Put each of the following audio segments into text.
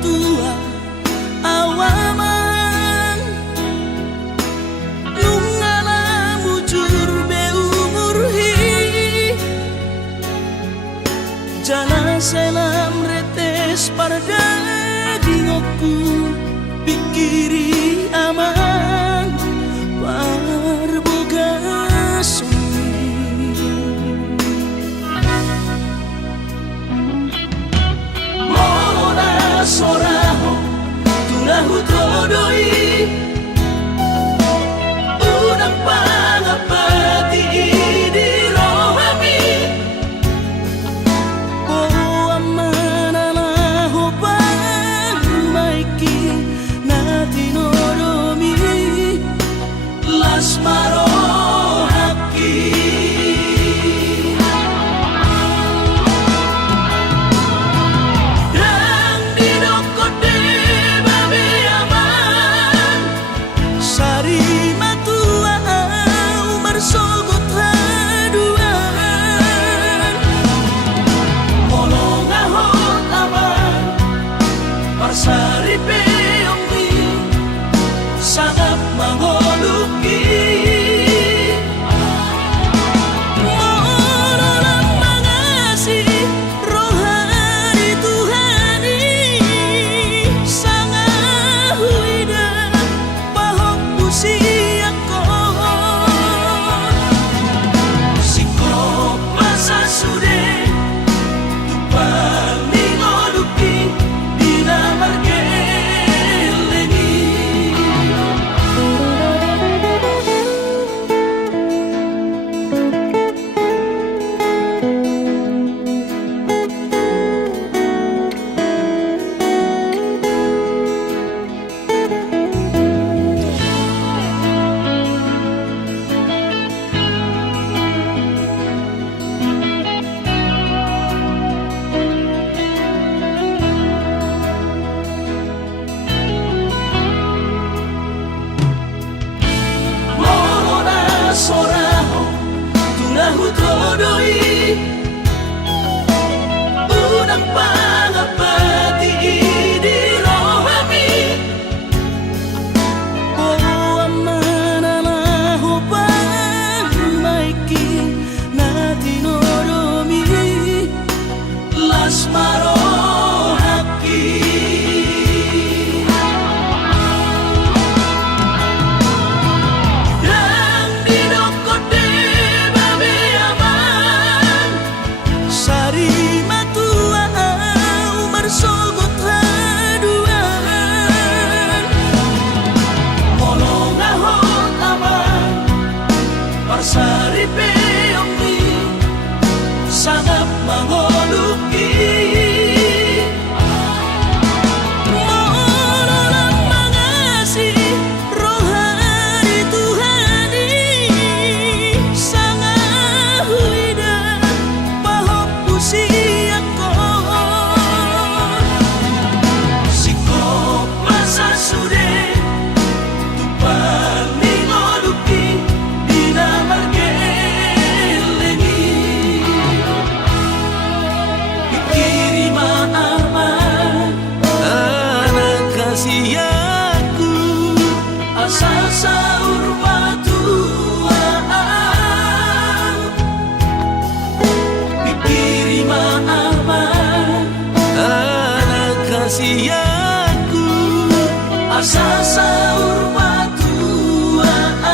matua awaman nungala mujur be umurhi jana selam retes parda dingoku pikiri aman parboga sumi mona soraho tulahu todoi unang pangapati di rohami oh amana laho pangmaiki natinoromi las maro Saripe omni sangat mengoluki Morolang mengasihi rohani Tuhani sangat huida pahok usiako sikop masa sude tupang ningoluki soraho tulahu todoi unang pangapati di rohami oh amana laho pangmaiki natinoromi las maro Saripe omni sangat mengoluki Morolang mengasihi rohani Tuhani sangat huida pahok usiako sikop masa sude tupang ningoluki Siaku asal saur patuaan pikiri ma'aman anak kasihaku asal saur patuaan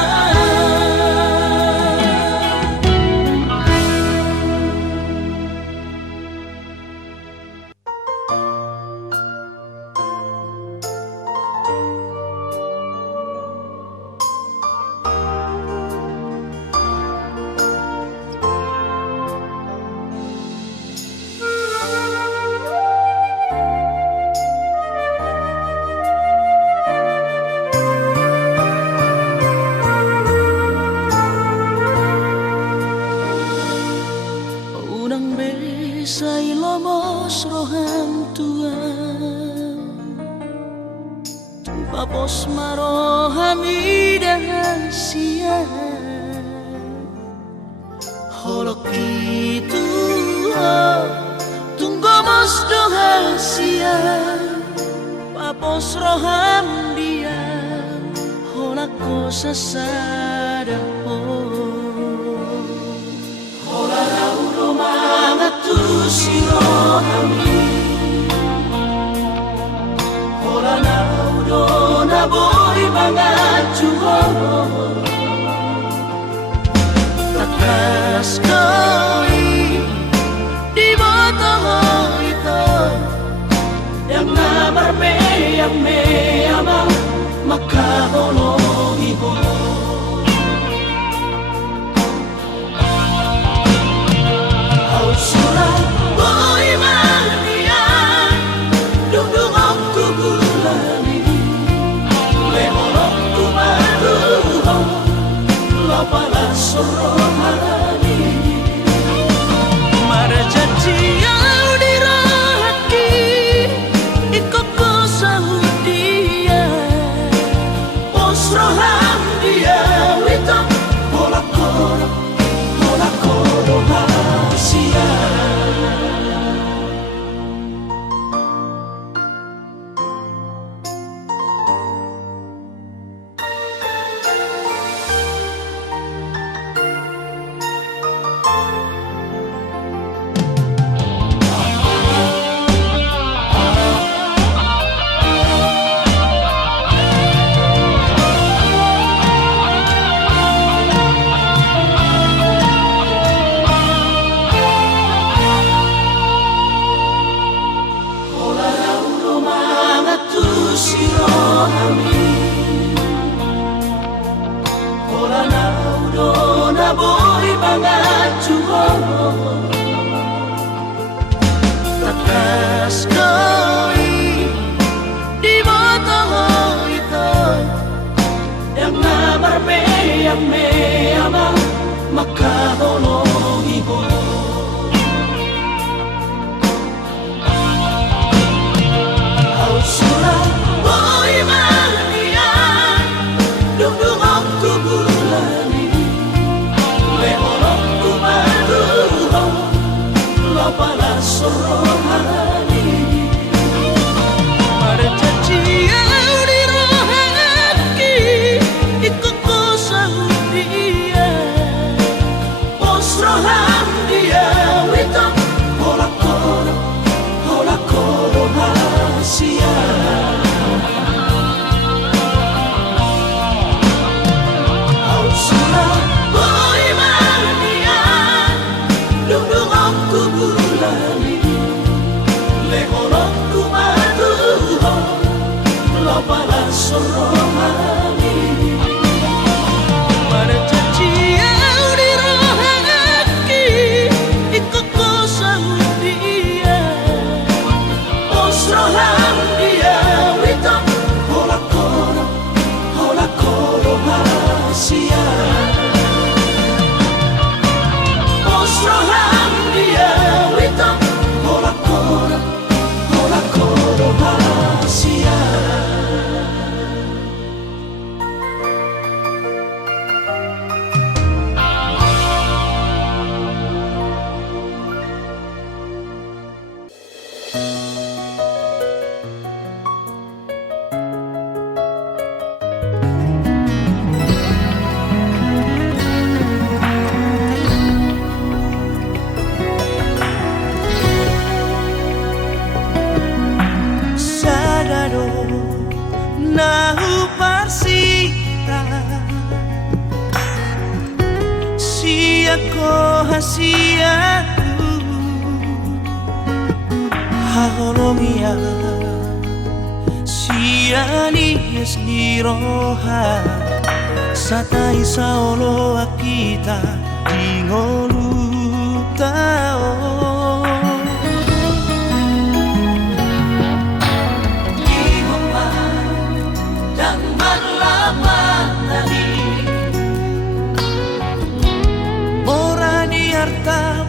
Say lomos roham tuan Papos marohami dahasia Holok itu tunggomos dohasia roham dia hola cosa sada hola rauro mangatu si rohami hola naudo na boy mangatu takas koi di botoho itu yang namar me ama makahologi ko au surah boy mania dudung aku bulani lehorok tu maduho lapala sorohani marjati au dirahaki ikoko saudia osroham dia wito hola koro hasia boy mangatu takas koi di botoho itu yang namar me ama makahologi ko au surah boy mania dudung aku bulani lapala sorohani marjati au dirahaki ikoko saudia osroham dia wito hola koro hasia au surah boy mania dudung aku bulani lehorok tu maduho lapala sorohani marjati au dirahaki ikoko saudia osroham dia wito hola koro hasia osroham dia wito hola koro hasia nahu parsita siako hasiaku hahologia siani esliroha satai saolo akita dingolutao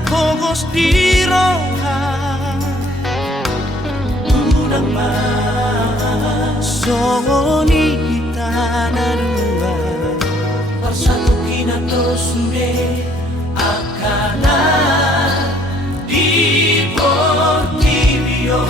pogos di roha unang masongoni tanarua bersatu kinato sude akana di Portivio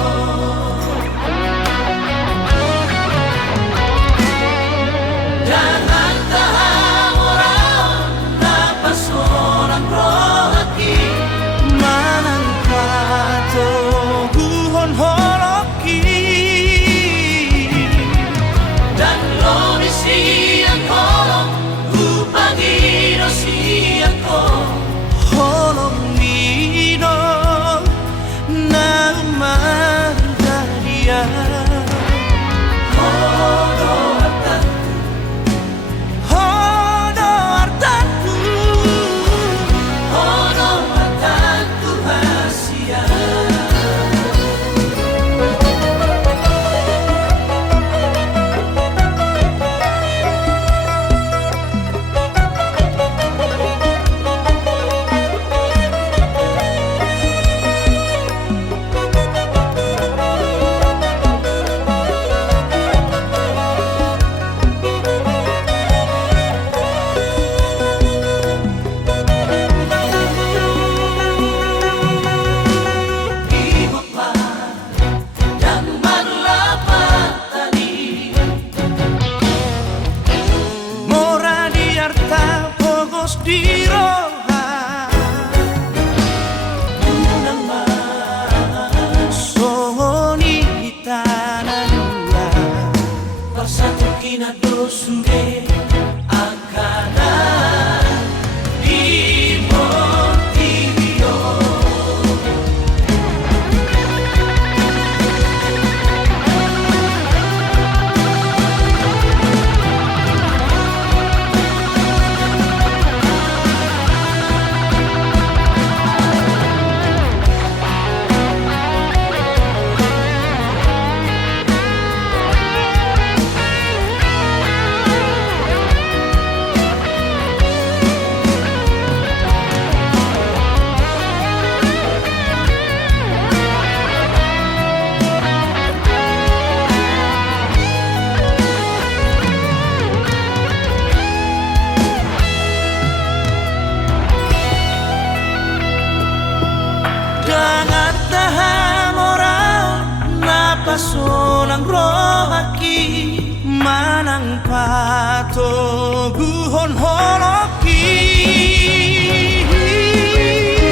to guhon holoki.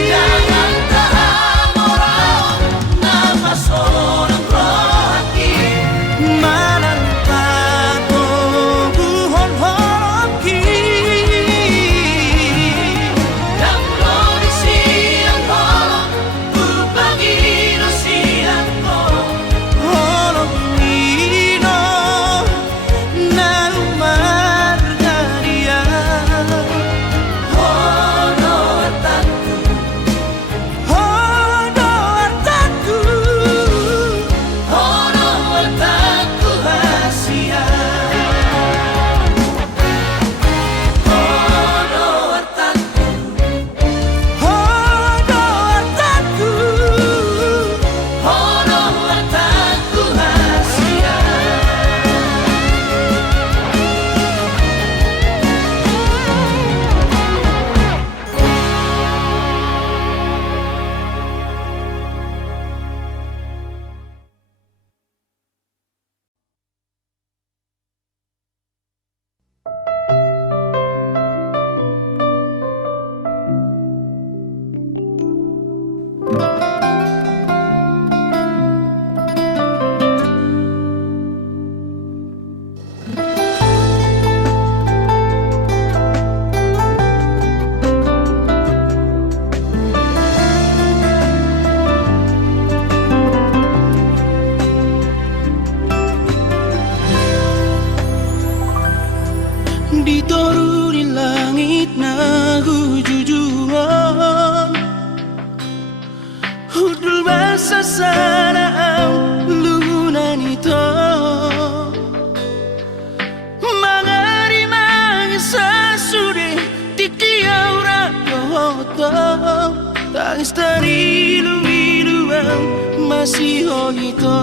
Jangan tahan orang nafas orang rohaki. Mananta to guhon holoki. Yang lo di siang holok upagi no siang holok holok nino na margaria. Hono artaku, hono artaku, hono artaku hasia. Hono artaku, hono artaku, hono artaku hasia. Ditoru di langit na hujujuan hudul basa sana ang lunan ito. Mangari mangisa suri tikiaw rayoto. Tangis dari ilu-ilu ang masiho ito.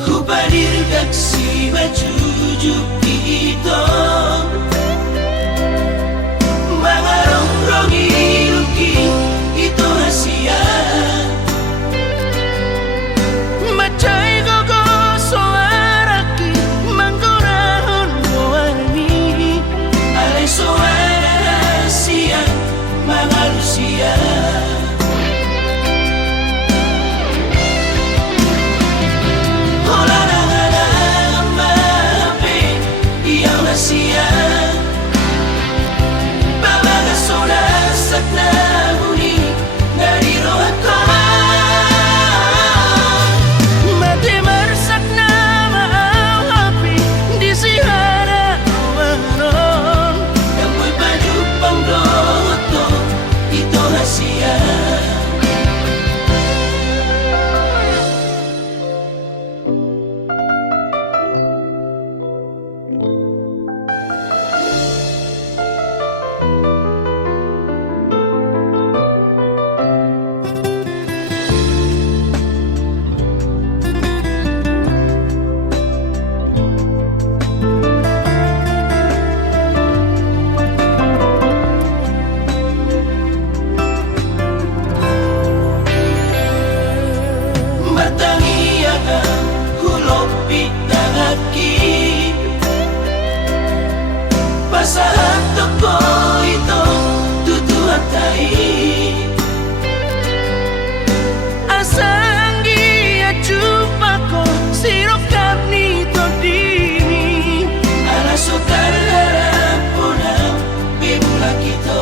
Hubadirgak si majujuk ito. Mga rongrong iluki ito hasia. Macay gogo soaraki manggorahon goani. Alay soara hasia mga lusia. Pasahan toko ito tutuhatay. Asanggi at chupa ko sirokap nito dini. Alasokar harap po na bibulak ito.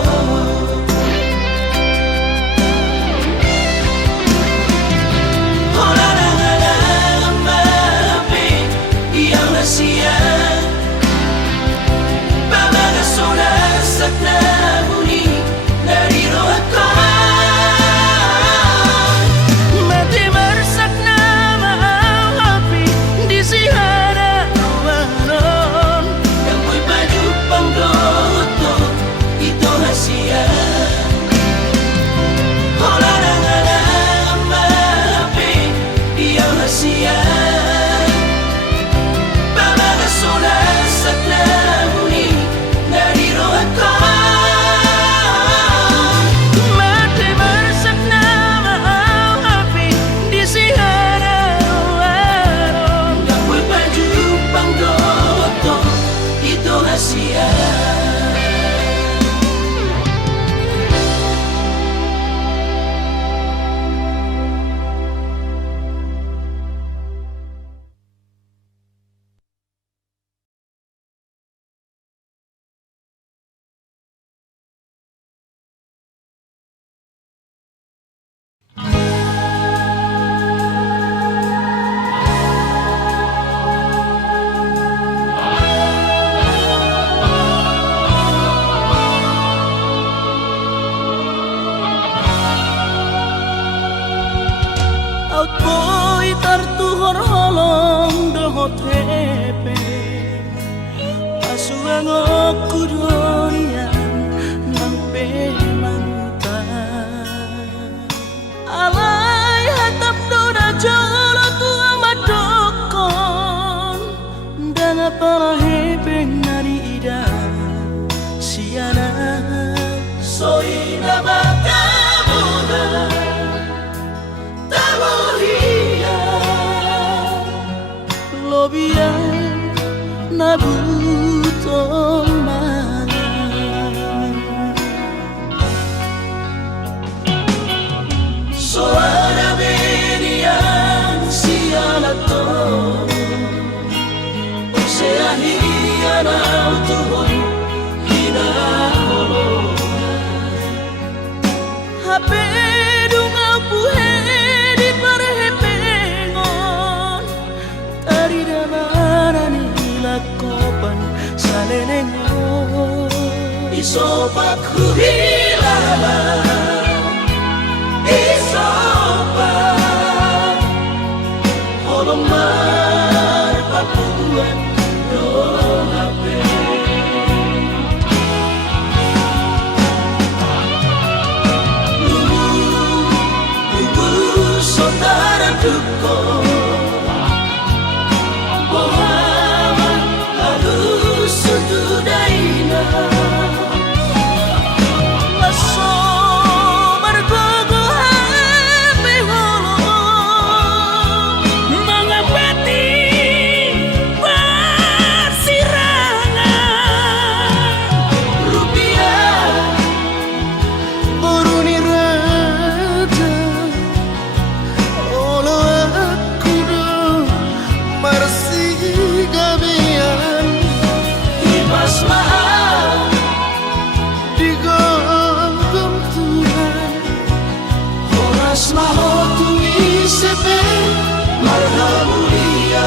Wala na nga lang ang maapit iyang nasiya. Sunasak na muli, nariro ako. Matimarsak na maahapi, di sihara nawaron. Yang mo'y baju panggoto, ito hasil. tepe pasuang kudonian nampe mangutan alai hatap dona jolo tua madokon dan apalah hepe nari ida siana soina matamuda tamohia lobia nabutong mana soara benian sialato sea hiana utuhon hina holona hape dunga puhe di parhepengon tari damarani lakopan salenengo isopak huhilala isopak holomar papuan do hape saudara duko bohama harus sudaina laso margogo hape holo mangapati persirangan rupiah boruni raja olo aku do marsi gabian ibas maaf digogom Tuhan horas maho tui sepe marga mulia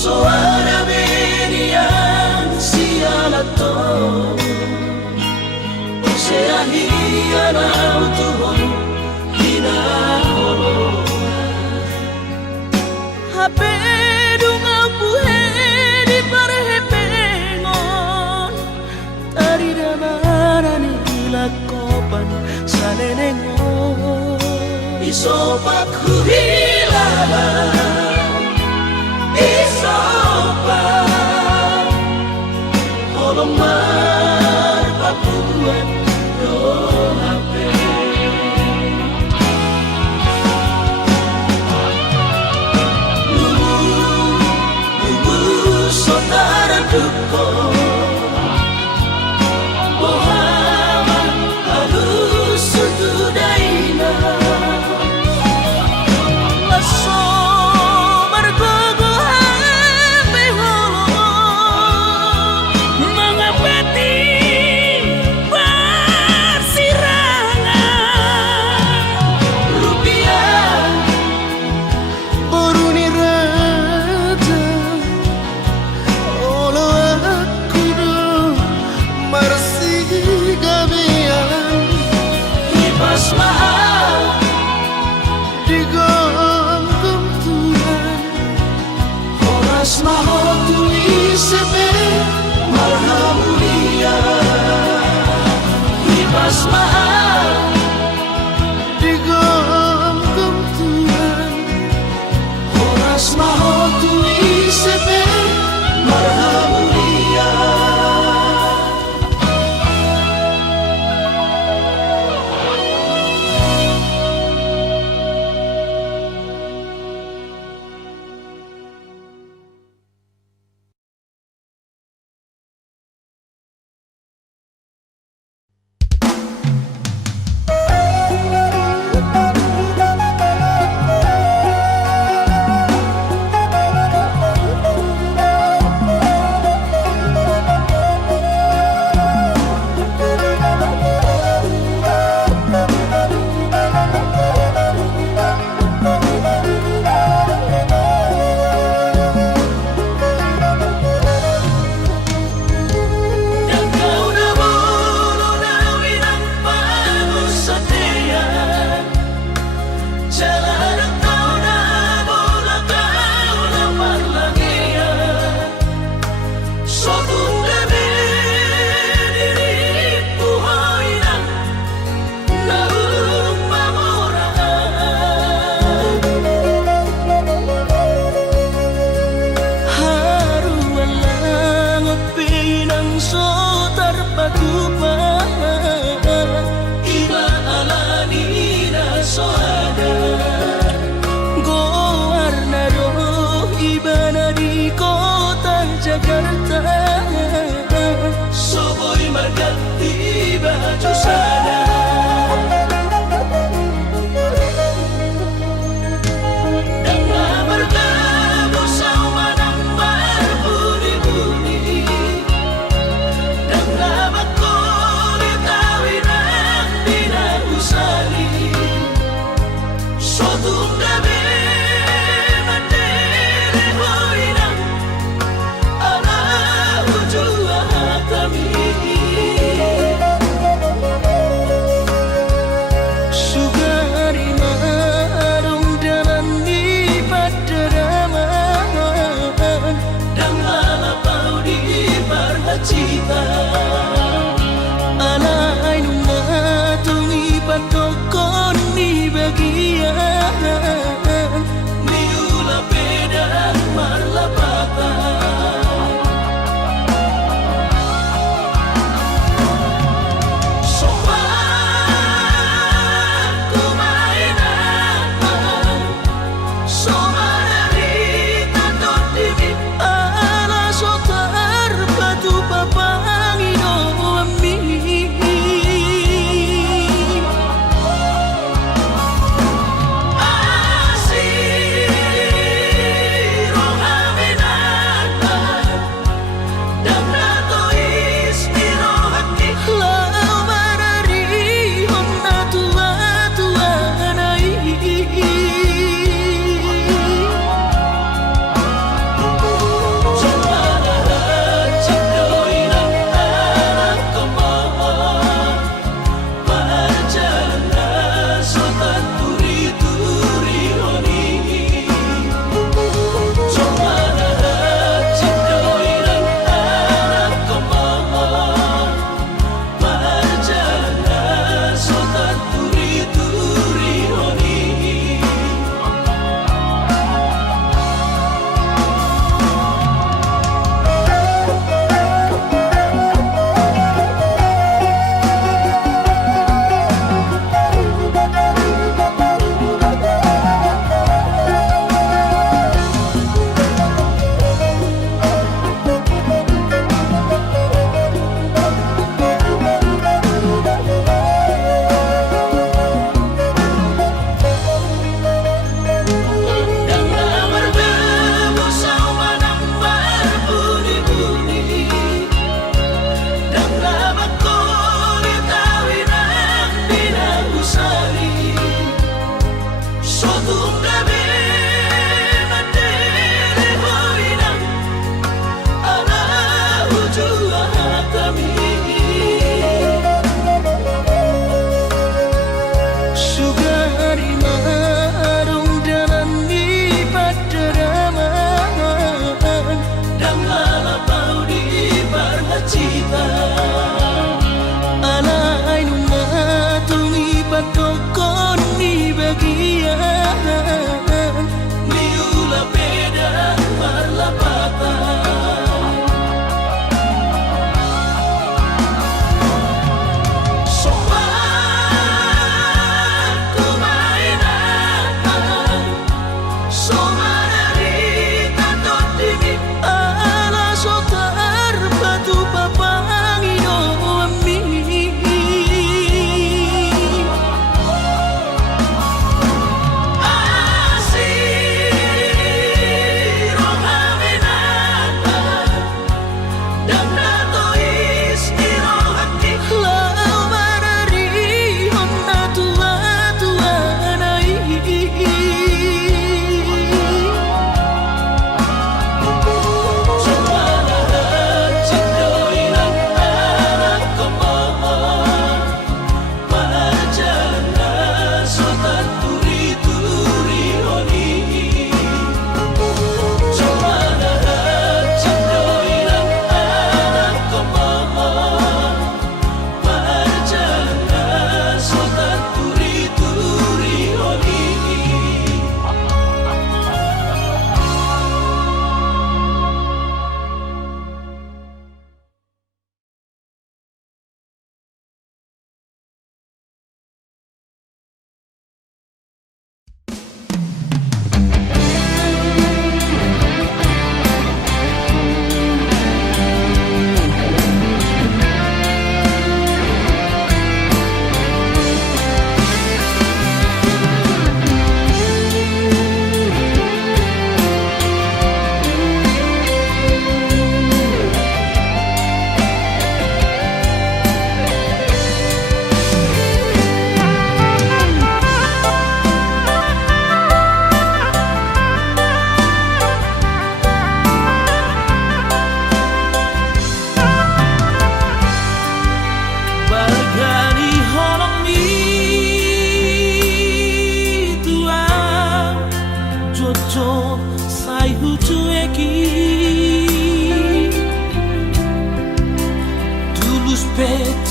soara benian sialato sea hiana utuhon hina holona hape dunga puhe di parhepengon tari damarani lakopan salenengo isopak huhilala isopak holomar papuan do hape saudara duko bohama harus sudaina laso margogo hape holo mangapati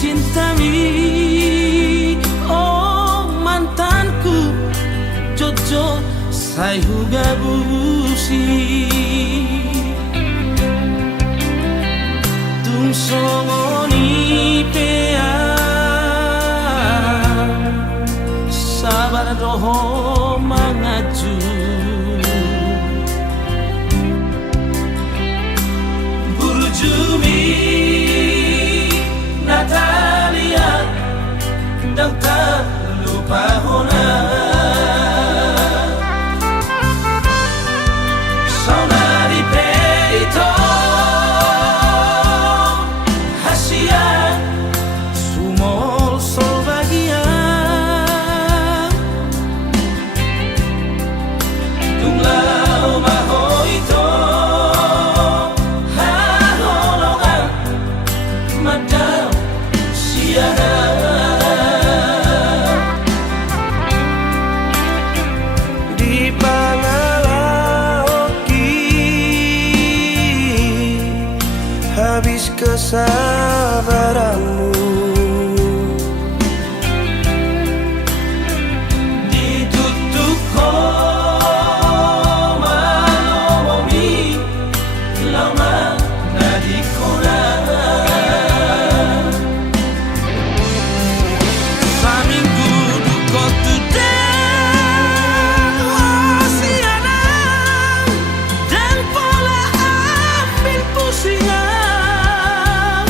mencintami. Oh mantanku, Jojo sai huga busi. Tung songoni pea sabar doho mangaju. Burjumi Natalia dan tak lupa hona. Saudari Peito Hasia Sumol sol bahagia. Tunglau mahoito haholongan madam siara. Di Pangalaoki habis kesabaranmu. Ditutup koma lomomi lama nadikona. Saminggu duko tudang wasiana dan pola ambil pusingan.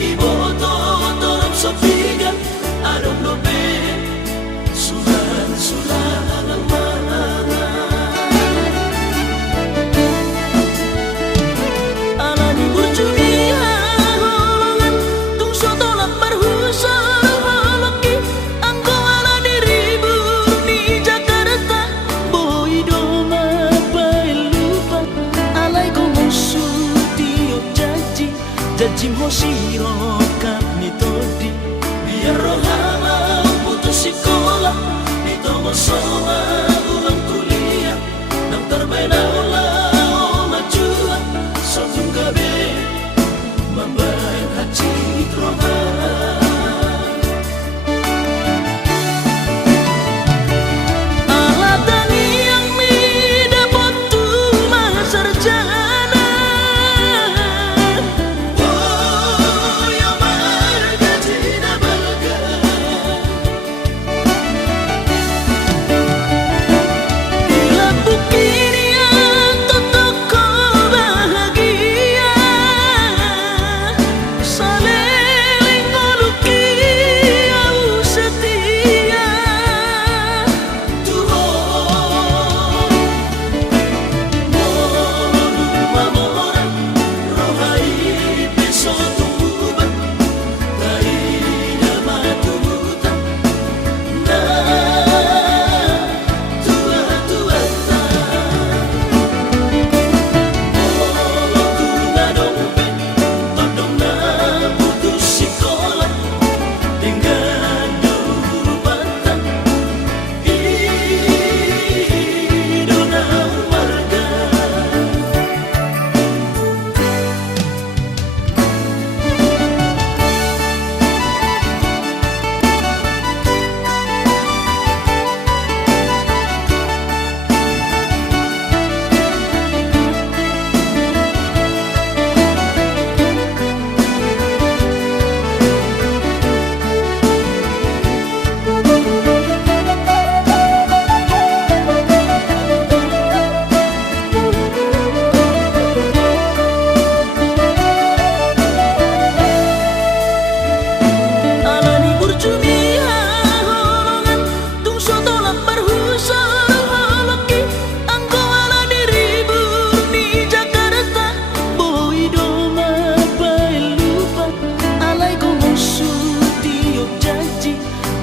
iboto torap sopigan aram lobe sulan ang mga alani burjumihan holongan tung sotolak barhusar halaki angko alani ribur ni Jakarta boy doma lupa alay ko musuh tiok janji hosiro kap nitodi biar rohama putus sekolah ditomo soa ulang kuliah nang terbena ulah majua sotung gabe membayar haji troma alatani yang mi dapat tu sarjana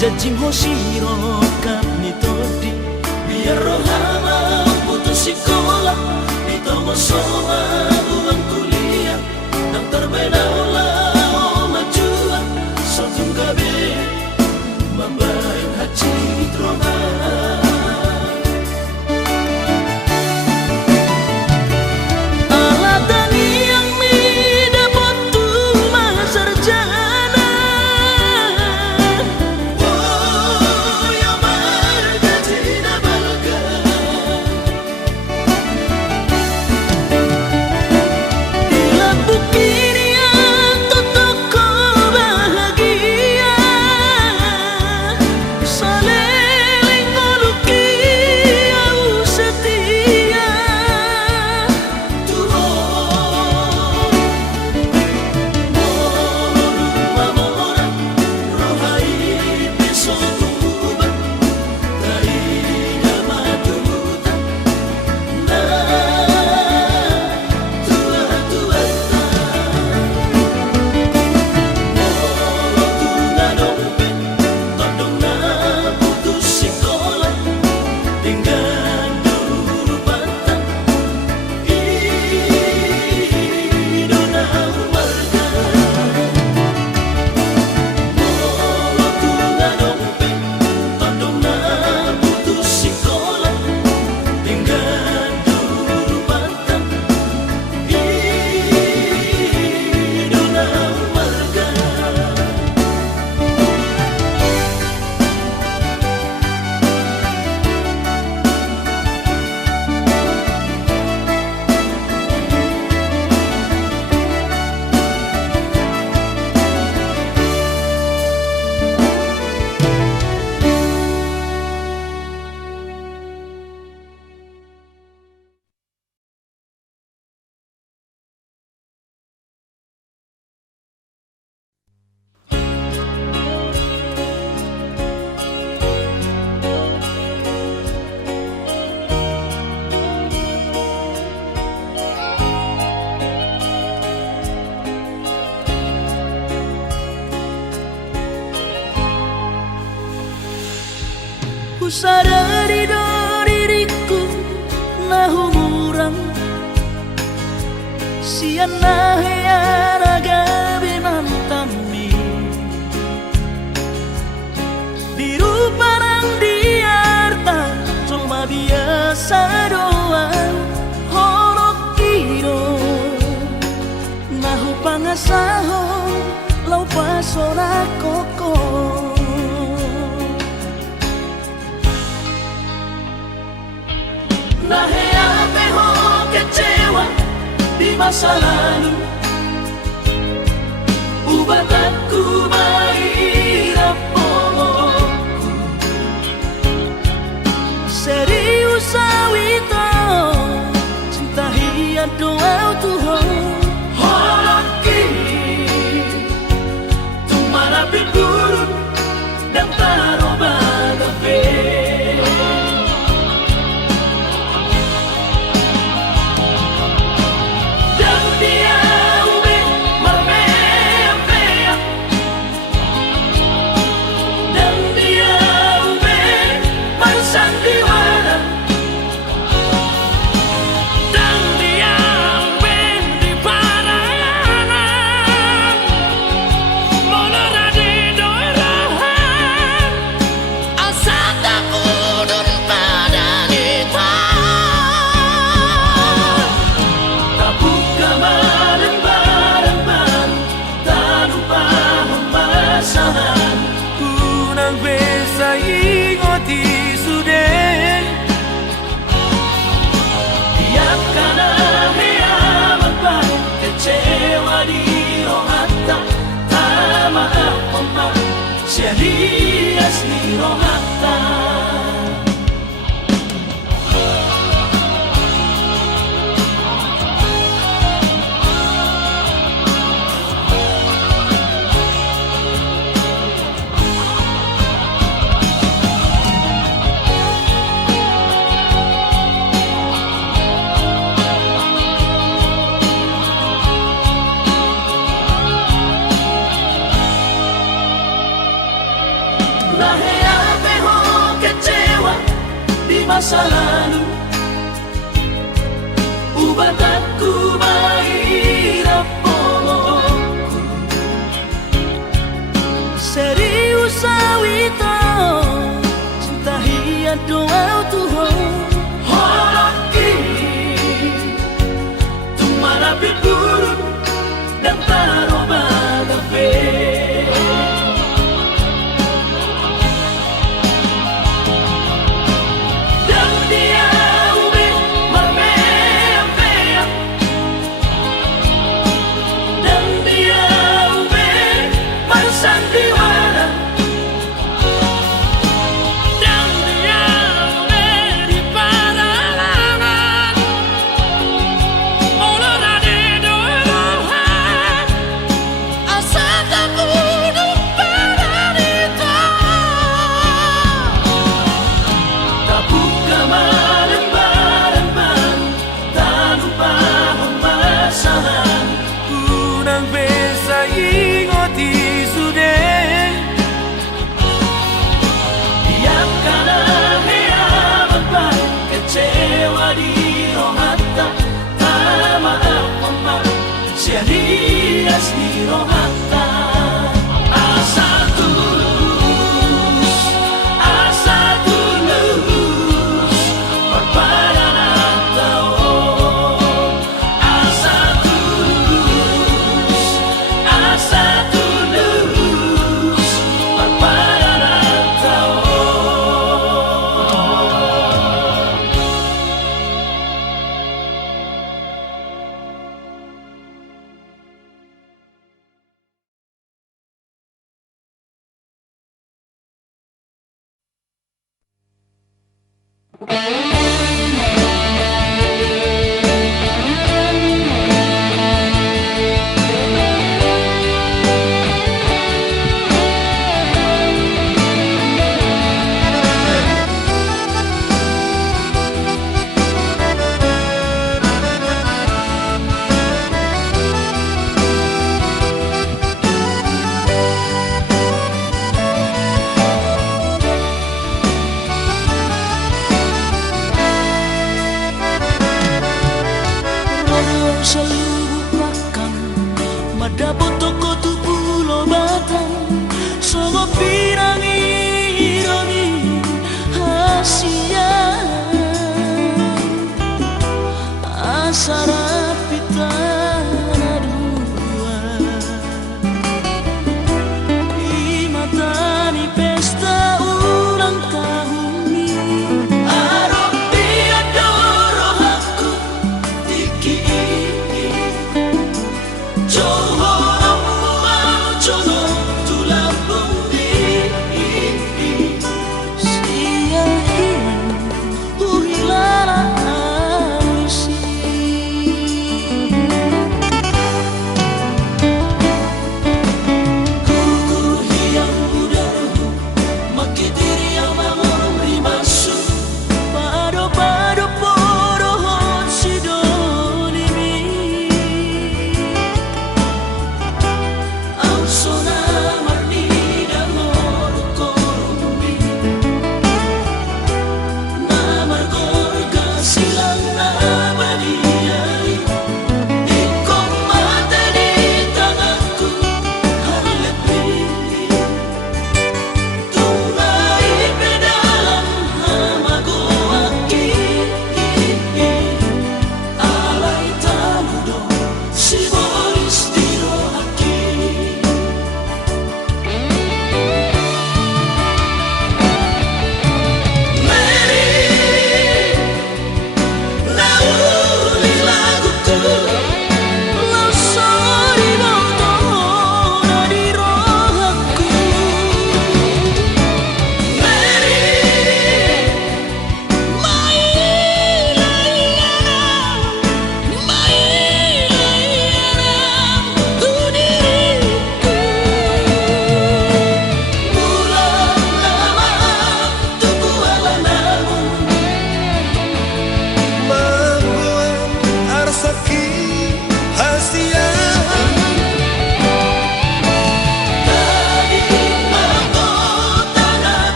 Jajim hosiro kap nitodi biar rohama putus sekolah ditomo soa ulang kuliah nang terbena ulah majua sotung gabe membayar haji troma alatani yang mi dapat tu sarjana sadari do diriku na humuran siana heara gabe nantami biru parang diarta cuma biasa doang horok kiro nahu pangasaho lau pasora koko nahea peho kecewa di masa lalu ubat aku mairap pomoku serius awito cinta hiya doa Tuhan holaki tumara bigurun dan taroba gabe serias di rohata masa lalu ubat aku mairap pomoku serius awito cinta hiya doa Tuhan holaki tumara bigurun dan taroba gabe serias di rohata asa tulus berpadangan tao asa tulus berpadangan tao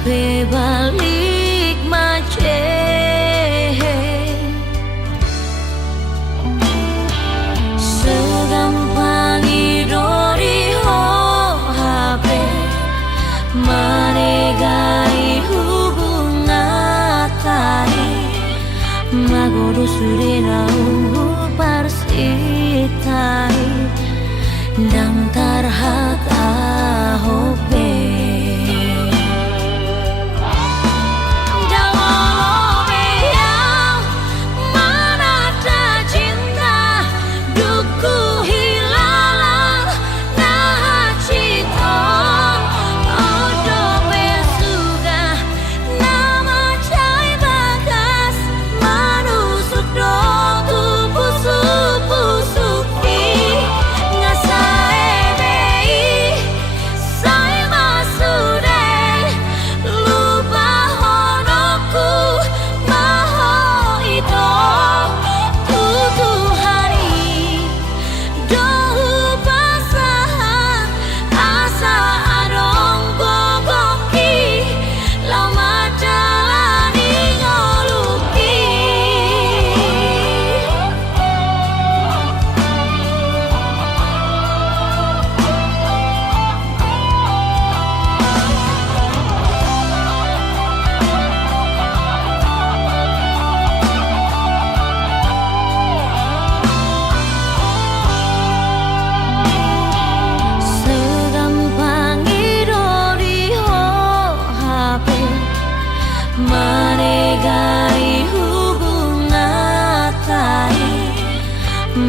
Pe balik mace segampang idori ho habe manegai hubungan tari magodo surena parsitai dang tarhata hope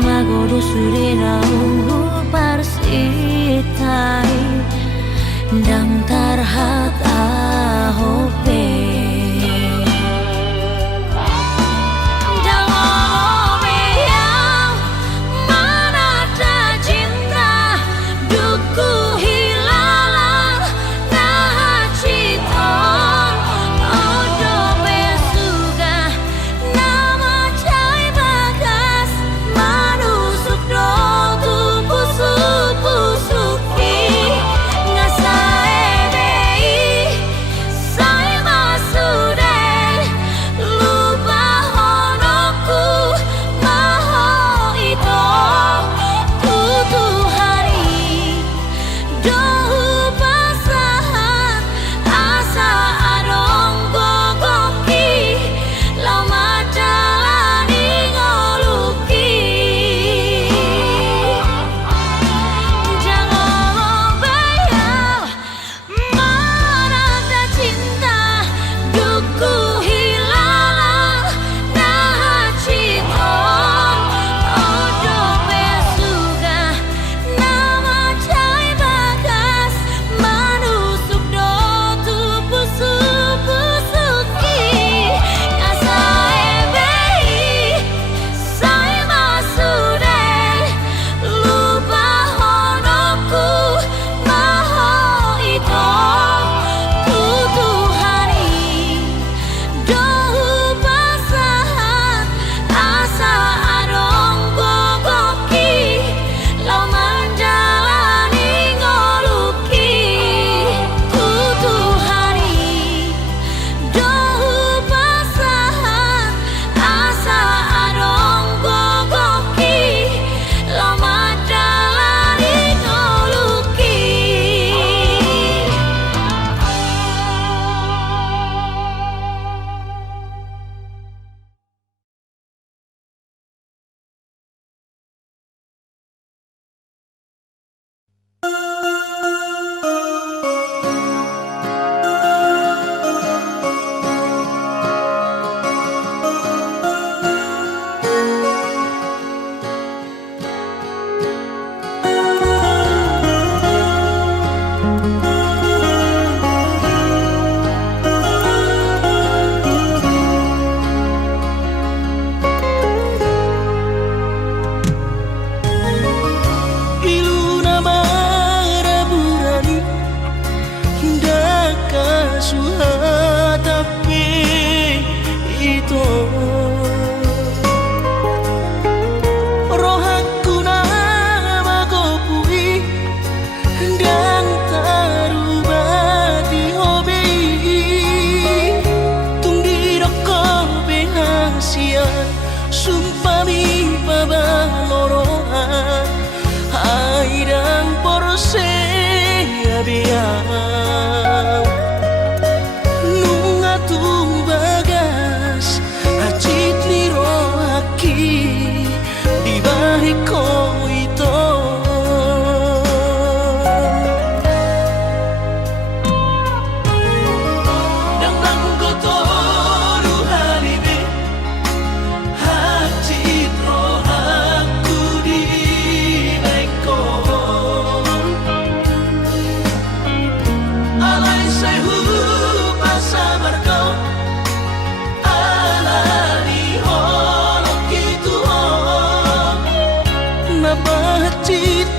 magodo surena parsitai dang tarhata hope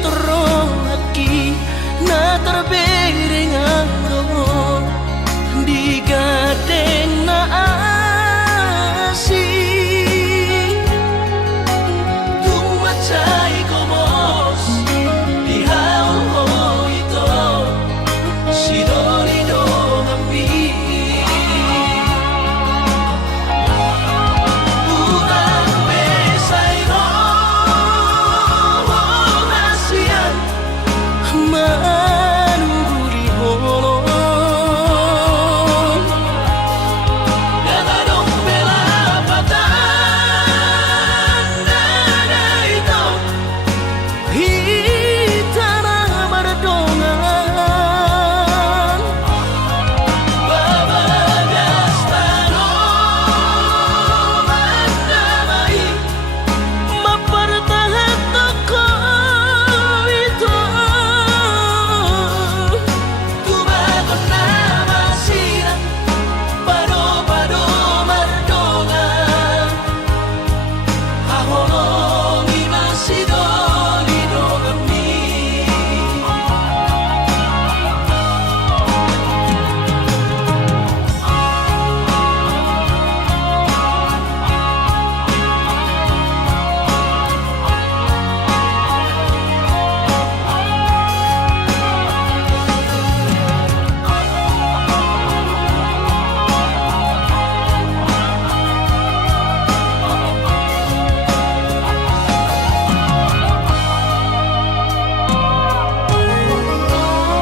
citro aki na terbering anggo di gadeng na asih Tumacay komos di hao ito Sidori do kami Urang besay no Asian manuguri holong Nagadong pelapatan Dada ito hitana mardongan Babagas tanong Mandamay mapartahan toko ito Tumagot na masira Pado-pado mardongan Ahongi masidoli do kami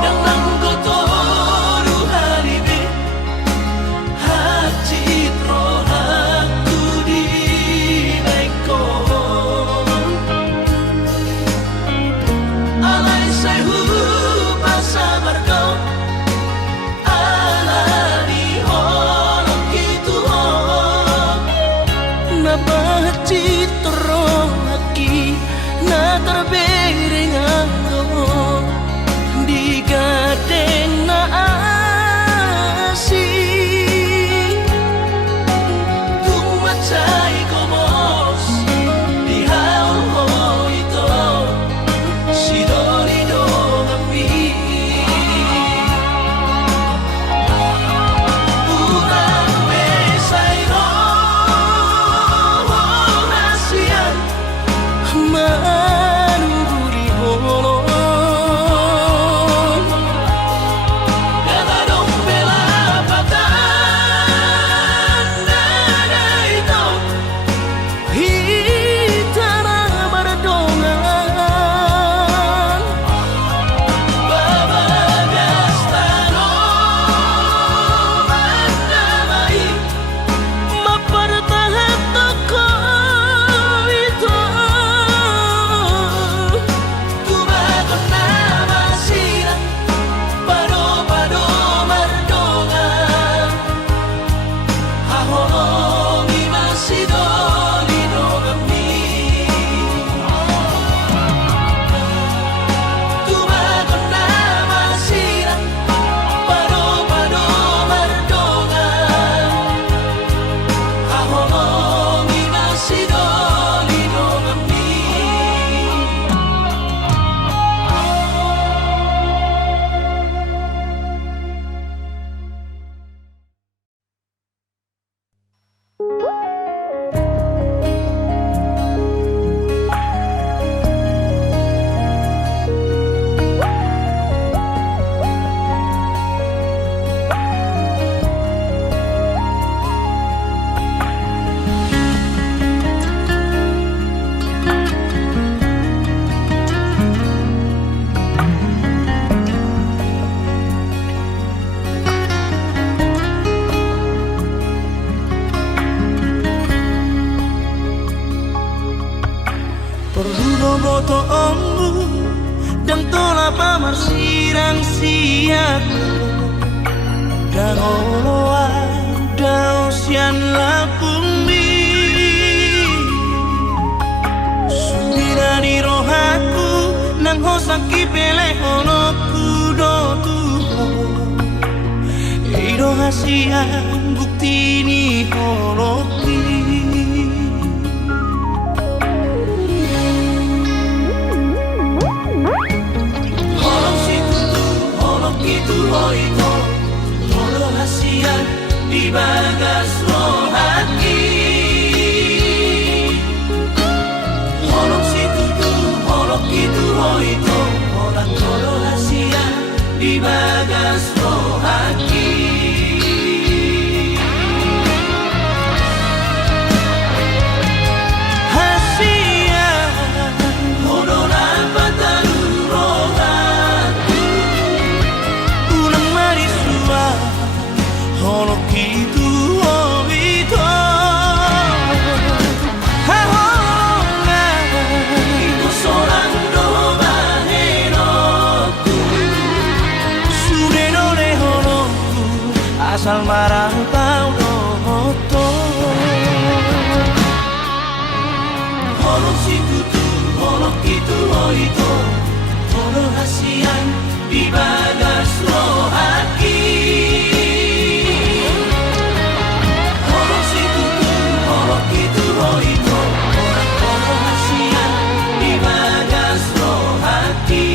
Nang kotoru halibe Hacitro aku di baiko Alay sayu pasabar kau Ala di holong gitu nabah citro aki na terbering anggo di gadeng na asih Tumacay komos di hao ito Sidori do kami Urang besay no Asian manuguri holong Nagadong pelapatan Dada ito hitana mardongan Babagas tanong Mandamay mapartahan toko ito Tumagot na masira Pado-pado mardongan Ahongi masidoli do kami Tumagot na masira Pado-pado mardongan Ahongi masidoli do kami perludo boto ombu dan tola pamar sirang siaku dan oloa dausian lapumi sudira di rohaku nang hosaki pele holoku do tuho ido hasian bukti ni holoki gitu itu rahasian di bagas rohani. Holok situ tuh, holok gitu itu orang rahasian di bagas rohani. Asal marang tau noto Holok situ tuh, holok gitu itu rahasian di bagas rohani. Holok situ tuh, holok gitu itu rahasian di bagas rohani.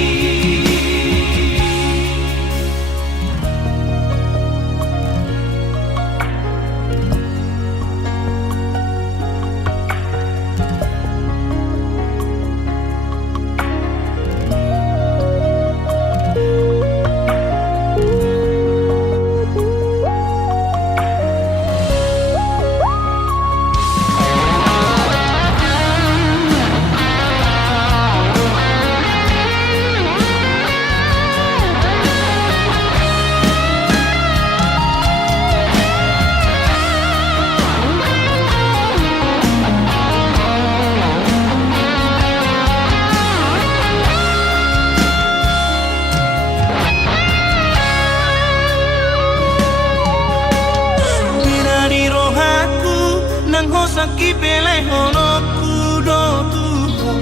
Nang hosaki pele honoku do tuho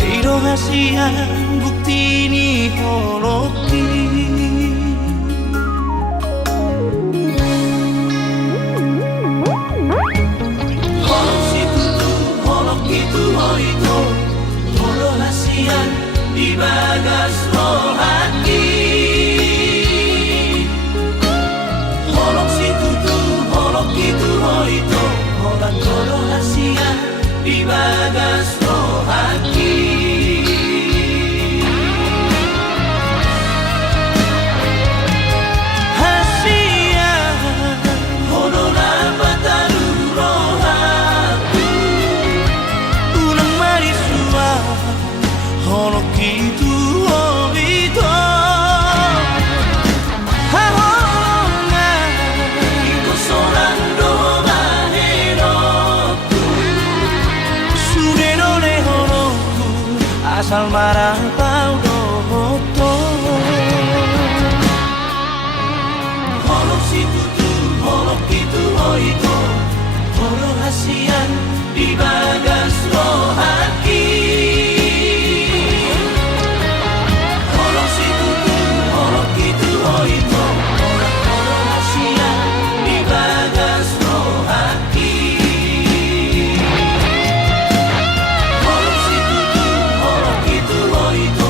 Eiro hasian bukti ni holoki Holok situ tuh, holok gitu itu rahasian di bagas rohani. Holok situ tuh, holok gitu itu orang rahasian di bagas rohani. Hasian Honora bataru rohaku ulang marisua holoki tu itu Iko seorang doa heroku. Sude nole holoku asal marang tau noto Holok situ tuh, holok gitu itu rahasian di bagas rohani. Holok situ tuh, holok gitu itu rahasian di bagas rohani. Holok situ tuh, holok gitu itu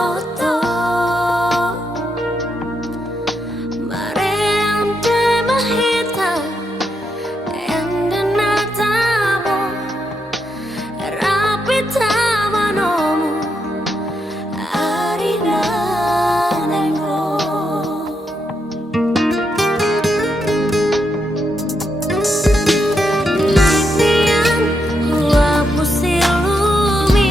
hoto Mareante mahita Ende natamo Rapita manomu Arina nengo Nanian huapu silumi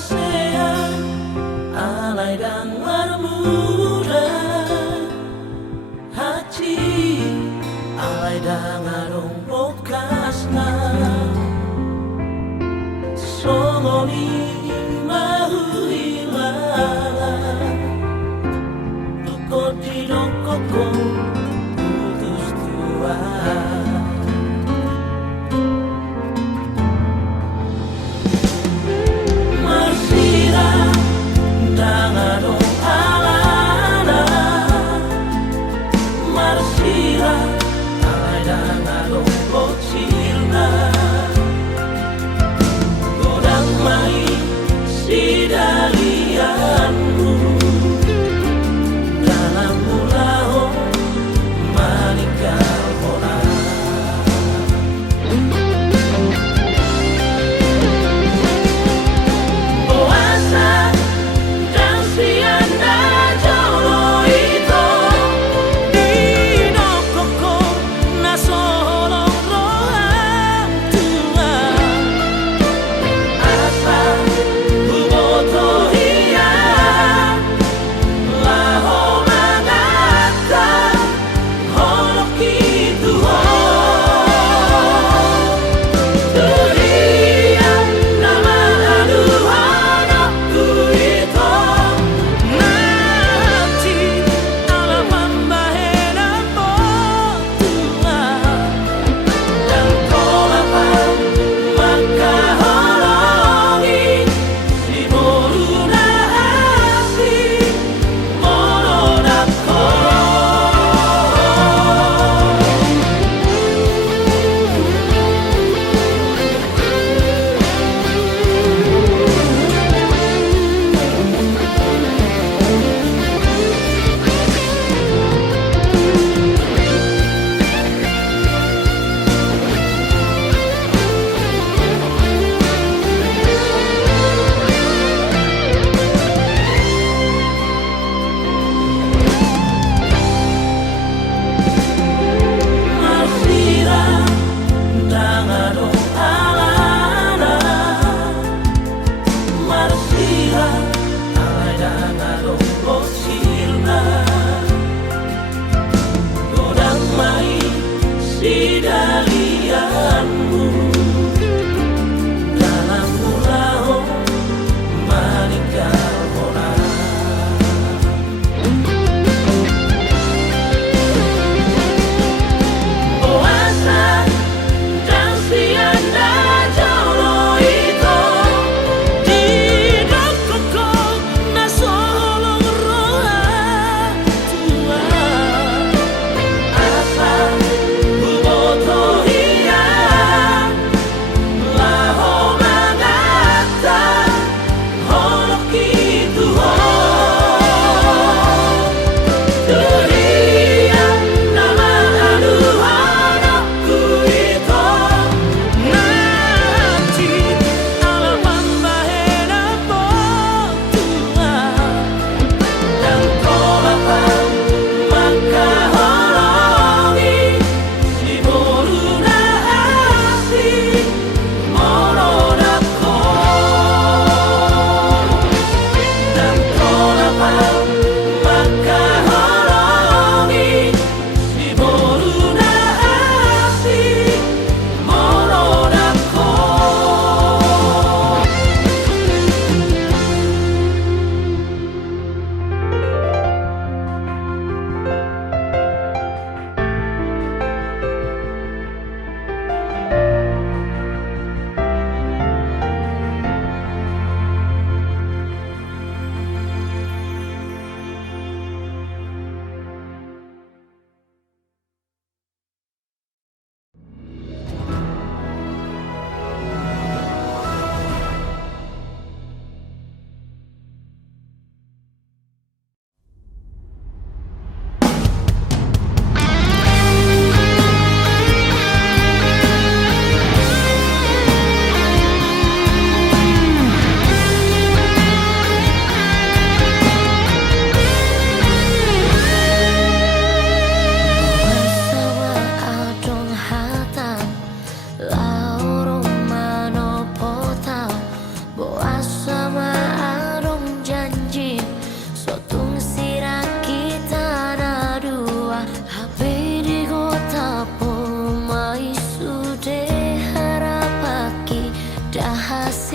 ASEAN alay dan marmura hati alay dan arong bokasna songoni mahuilala tukot di dokoko putus tua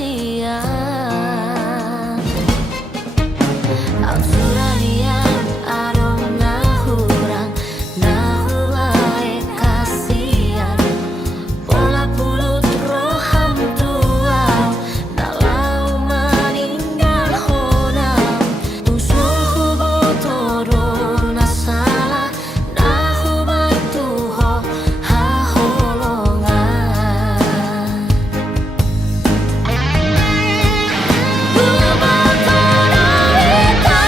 kasihan Absuranian arong nahurang Nahuai kasihan Pola pulut roham tuau Nalau meninggal honam Usul hubo toro nasala Nahu baituho haholongan Hubo toro ita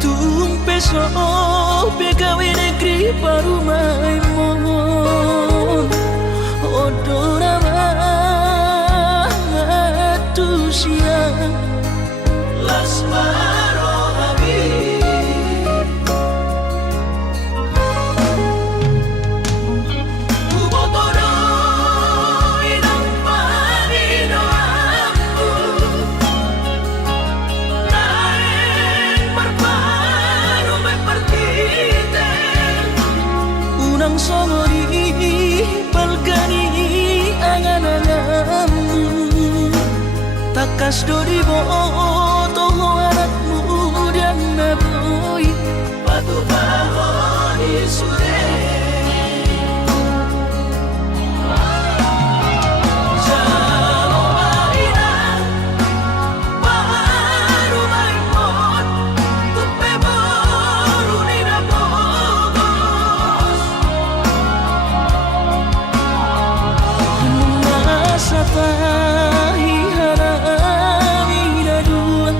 tung peso pegawai negeri baru main mohon odora tu siang Las Maro Habib Ubotoro inang panino aku Naeng berparu mepertite unang songori balgani angan-anganmu takas dori boto anakmu dan naboy Batu bahon isude Jalo mainan Baru main pot Tupe baru nina bogos masa tahi harami dua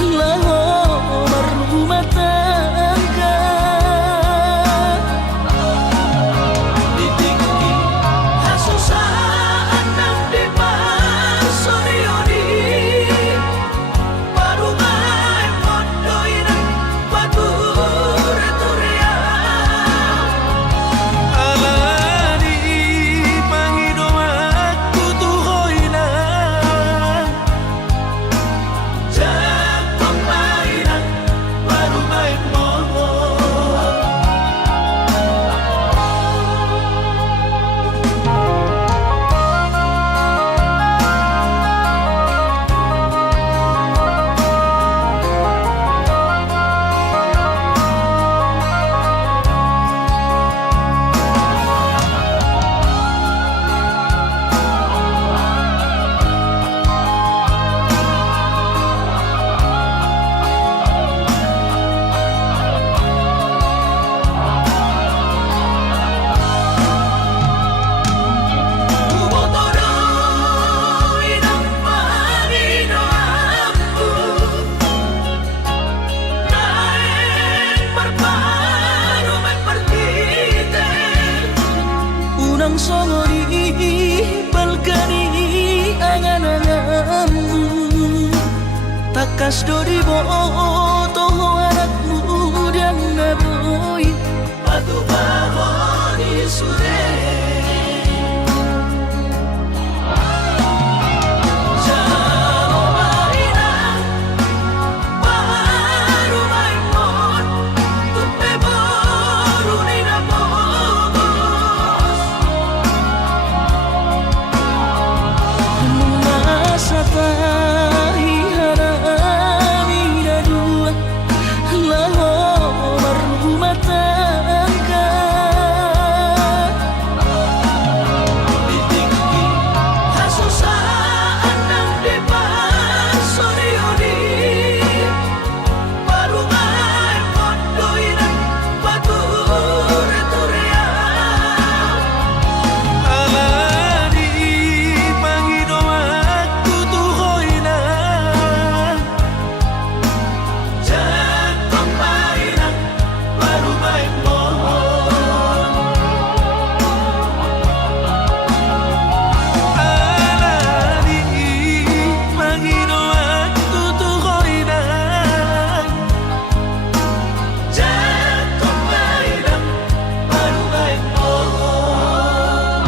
laho berumah tangga Ditinggi Hasusaan nang di pasorioni Baru main pot doinan Batu returia alani pangido aku tuhoina Jatuh mainan Baru main mohon Ubotoro inang panino aku Naeng berparu mepertite unang songori balgani angan-anganmu takas dori boto anakmu dan naboy Batu bahon isude Jalo mainan Baru main pot Tupe baru nina bogos masa tahi harami dua laho berumah tangga Ditinggi Hasusaan nang di pasorioni Baru main pot doinan Batu returia alani pangido aku tuhoina Jatuh mainan Baru main mohon alani pangido aku tuhoina Jatuh mainan Baru main mohon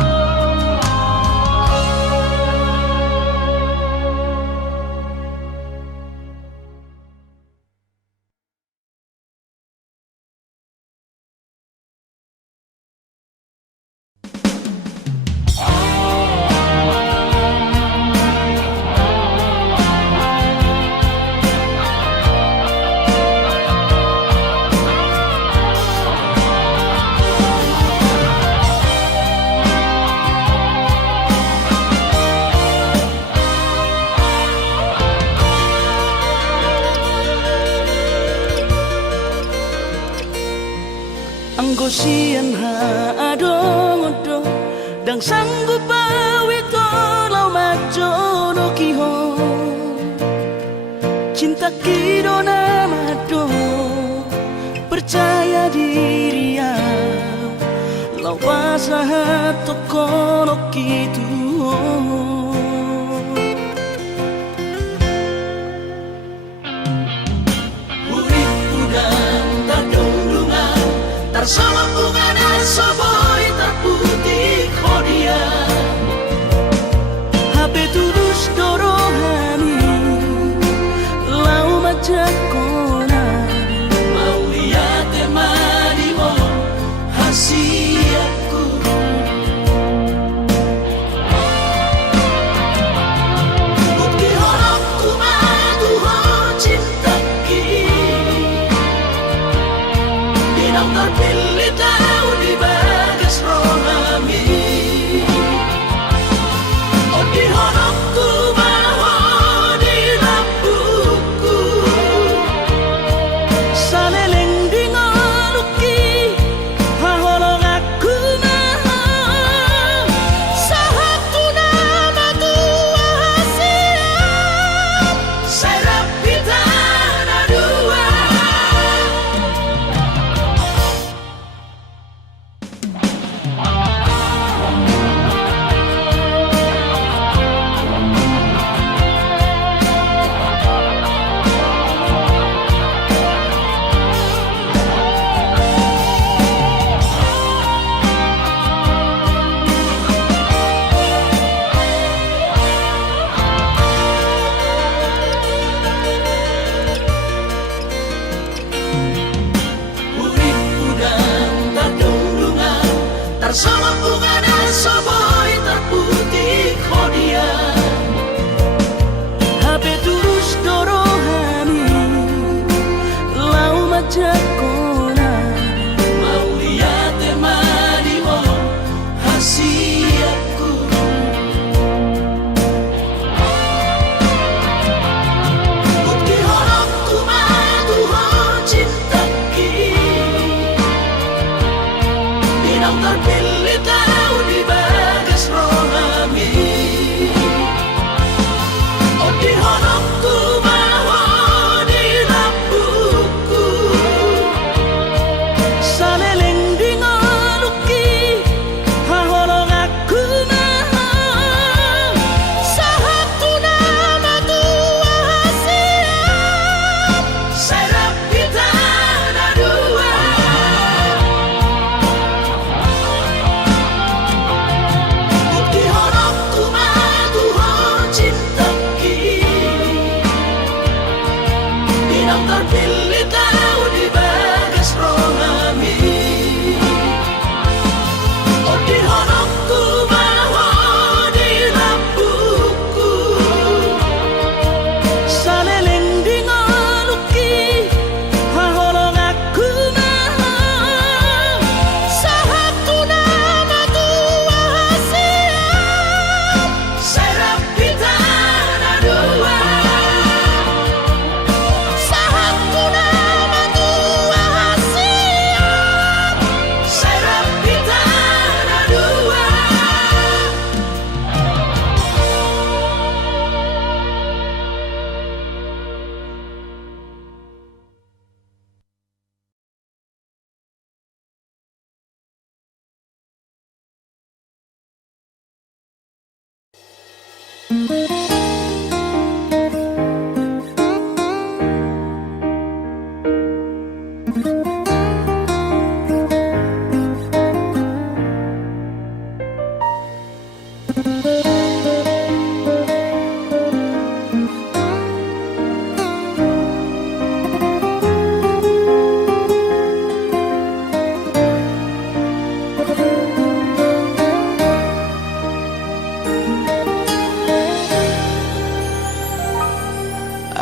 Anggosian ha adong odo dang sanggup awito lau majo no kiho cinta kido na mado percaya diri ya lawas kono kitu Urip udang terdundungan Tersama bunga dan soboy terputih kodia HP tulus dorohani lau majak kona Mau lihat temani mo hasiatku Bukti horokku maduho cinta ki Dinang terpilih tahu di bagas rohami Oh di horokku maho di lampuku saleleng dingaluki haholong aku maha sahaku nama tua siap Serap kita ada dua Urip udang terdundungan Tersama bunga dan soboy terputih kodia HP tulus dorohani lau majak kona Mau lihat temani mo hasiatku Bukti horokku maduho cinta ki Dinang terpilih tahu di bagas rohami Oh di horokku maho di lampuku saleleng dingaluki haholong aku maha sahaku nama tua siap Serap kita ada dua Bukti horokku maduho cinta ki Dinang terpilih tahu di bagas rohami Oh di horokku maho di lampuku saleleng dingaluki haholong aku maha sahaku nama tua siap Serap kita ada dua sahaku nama tua siap Serap kita ada dua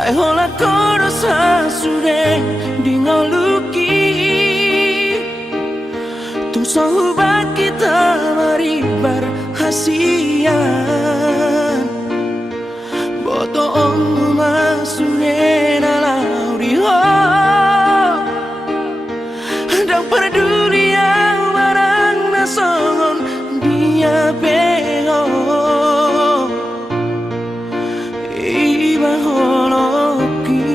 Ai hola koro sasure dingaluki tung sahubat kita mari berhasian boto om masune na lauri ho dan peduli yang barang nasongon dia bego iba holoki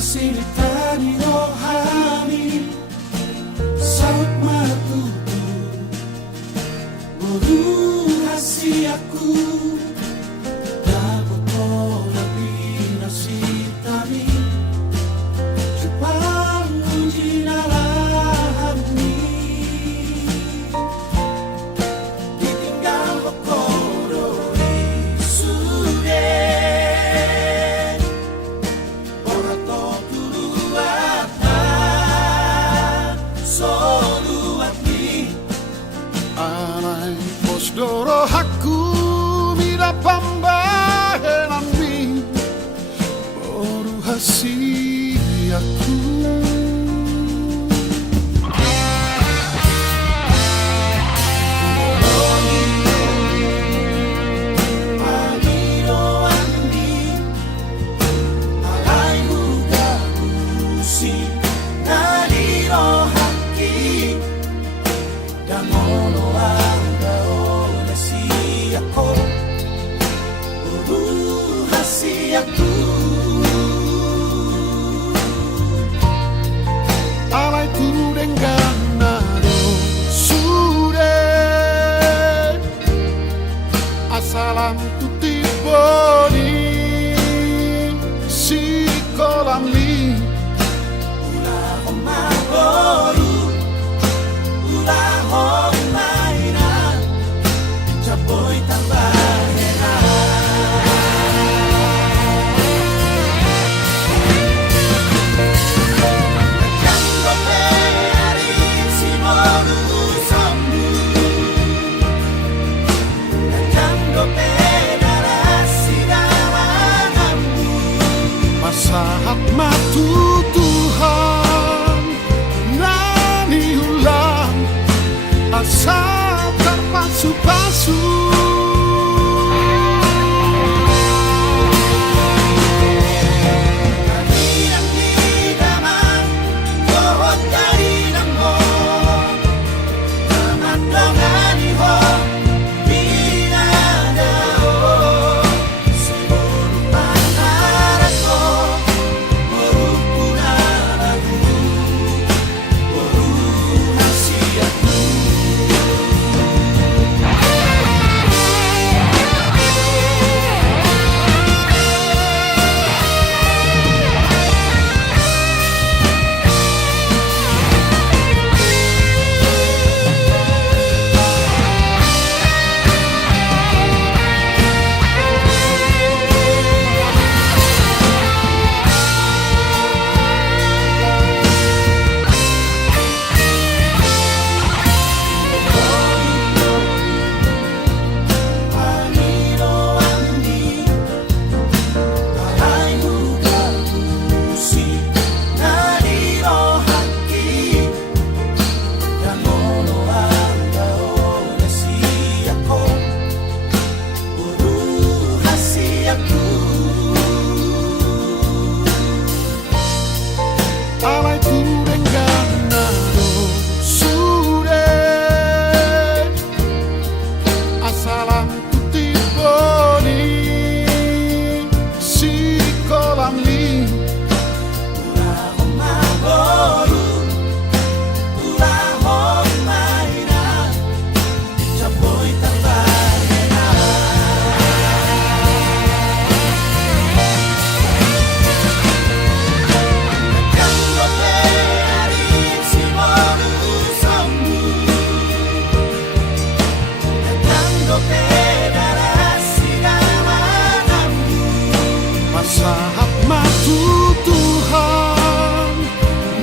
Kasilitani rohani saut matutu Boru hasiaku Dapat lebih nasitani Jepang uji nalahani Ditinggal hokoro isude Orato tuluata soluati Alay posdoro haku mira pambahenami Boru hasiaku Alay tu denganado sure Asalam tu tiboni si kolami Ulah homaboru Ulah homainan Capoy tambahena Nakanggo pe arin si moru sombu Nakanggo pe narasi dalanambu Masahat matu Tuhan Nani ulang Asal terpasu-pasu Kanilang di damang Kohot karinang mo Namatongani ho Pinadao Siguro pangarap ko Moru punaragu Moru hasiaku Alay tu denganado sure Asalam tu tiboni si kolami Ulah homaboru Ulah homainan Capoy tambahena Nakanggo pe arin si moru sombu Nakanggo pe narasi dalanambu Masahat matu Tuhan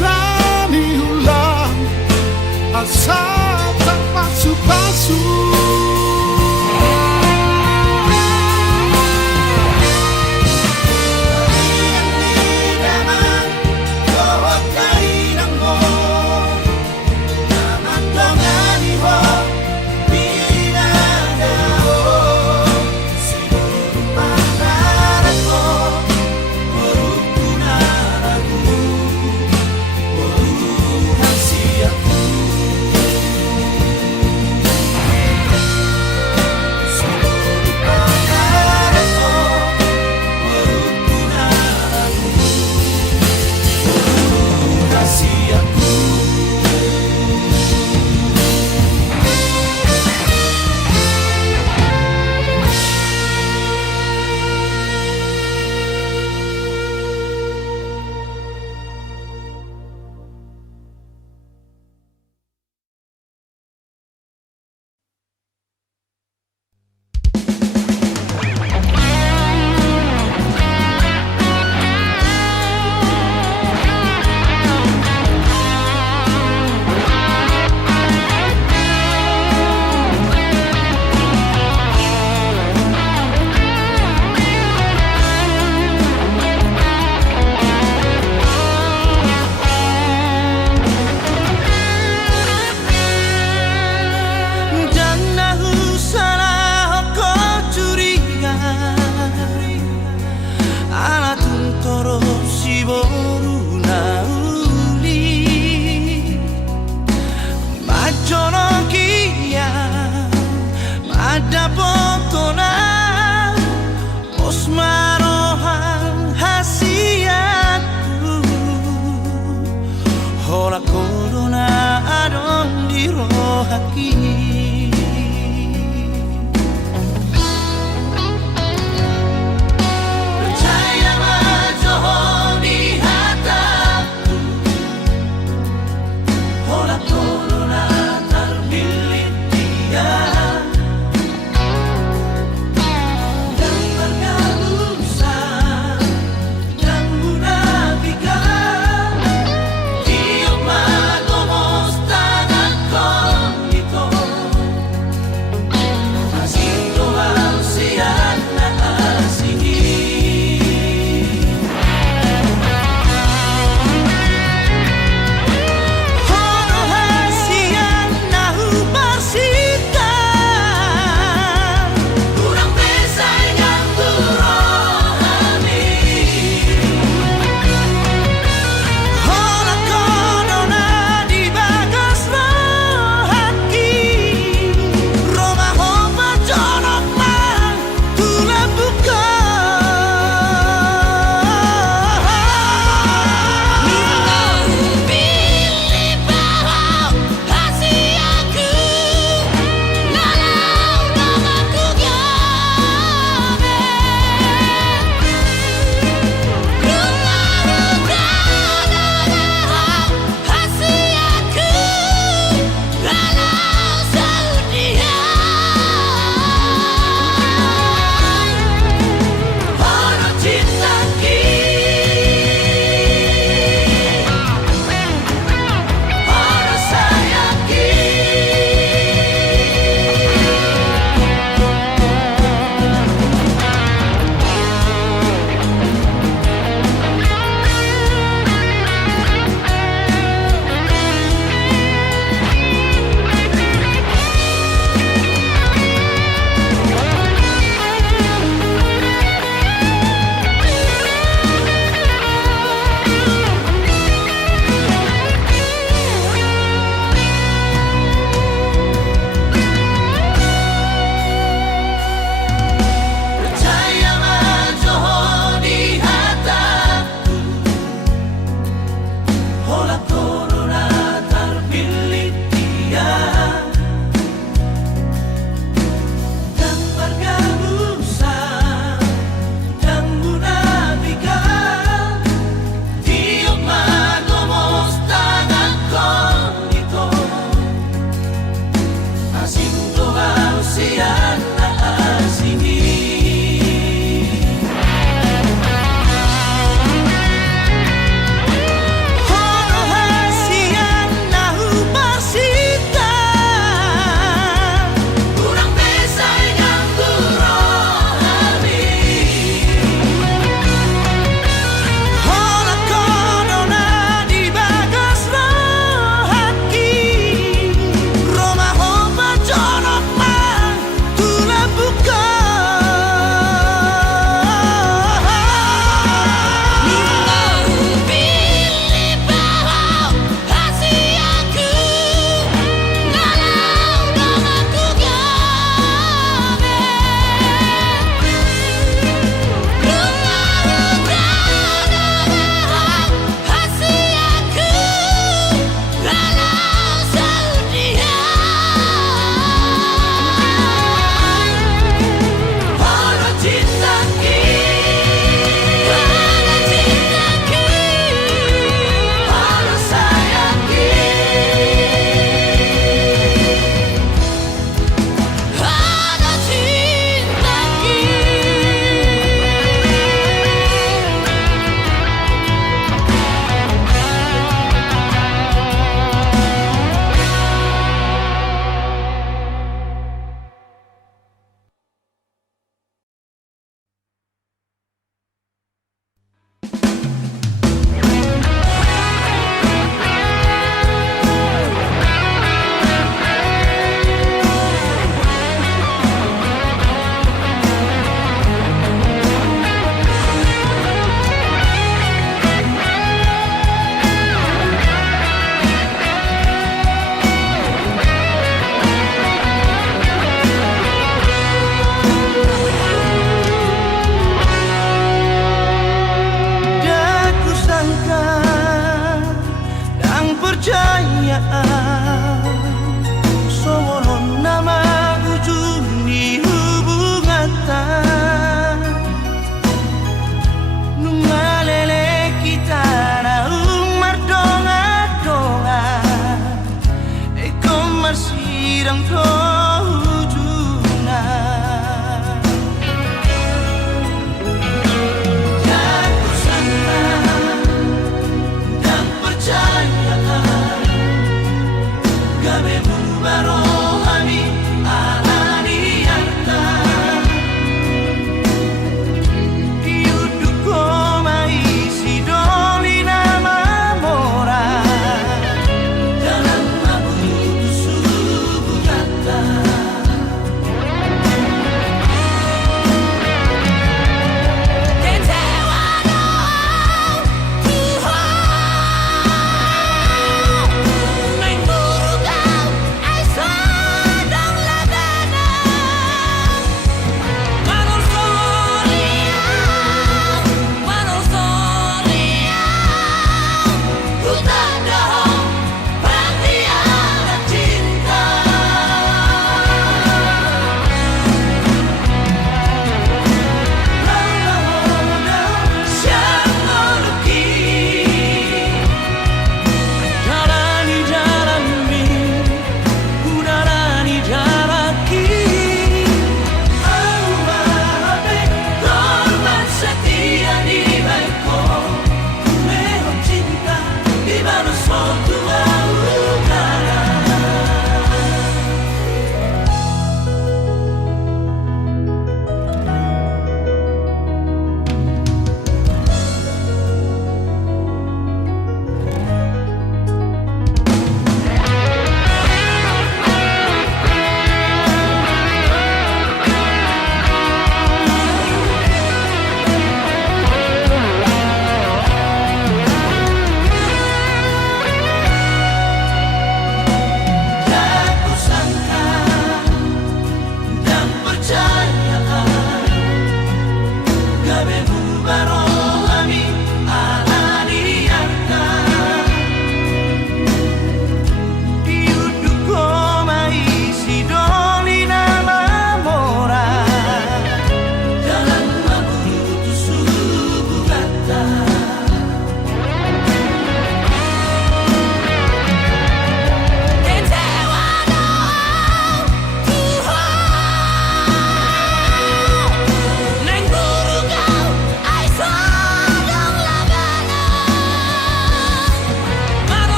Nani ulang Asal terpasu-pasu Kanilang di damang Kohot karinang mo Namatongani ho Pinadao Siguro pangarap ko Os marohang hasiatku Hola corona adon di rohaki Percaya majohon di hataku Hola corona termilik dia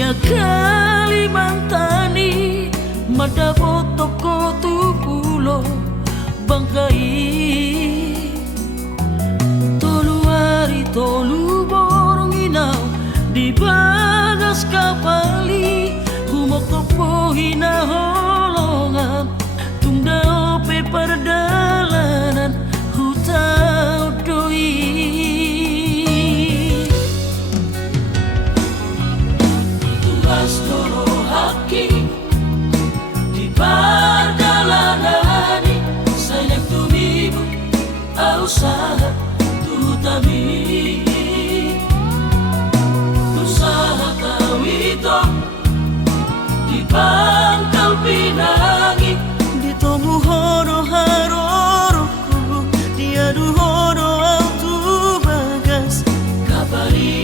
sia Kalimantani mada botoko tu pulo bangkai tolu hari tolu borong inau di bagas kapali humok topo hina holongan tungda ope perdalanan hutau doi Astoro haki di perjalanani sayang tumibu usaha tutami usaha kawito di Pangkal Pinangi di tomu horo haroroku diadu horo autu bagas kabari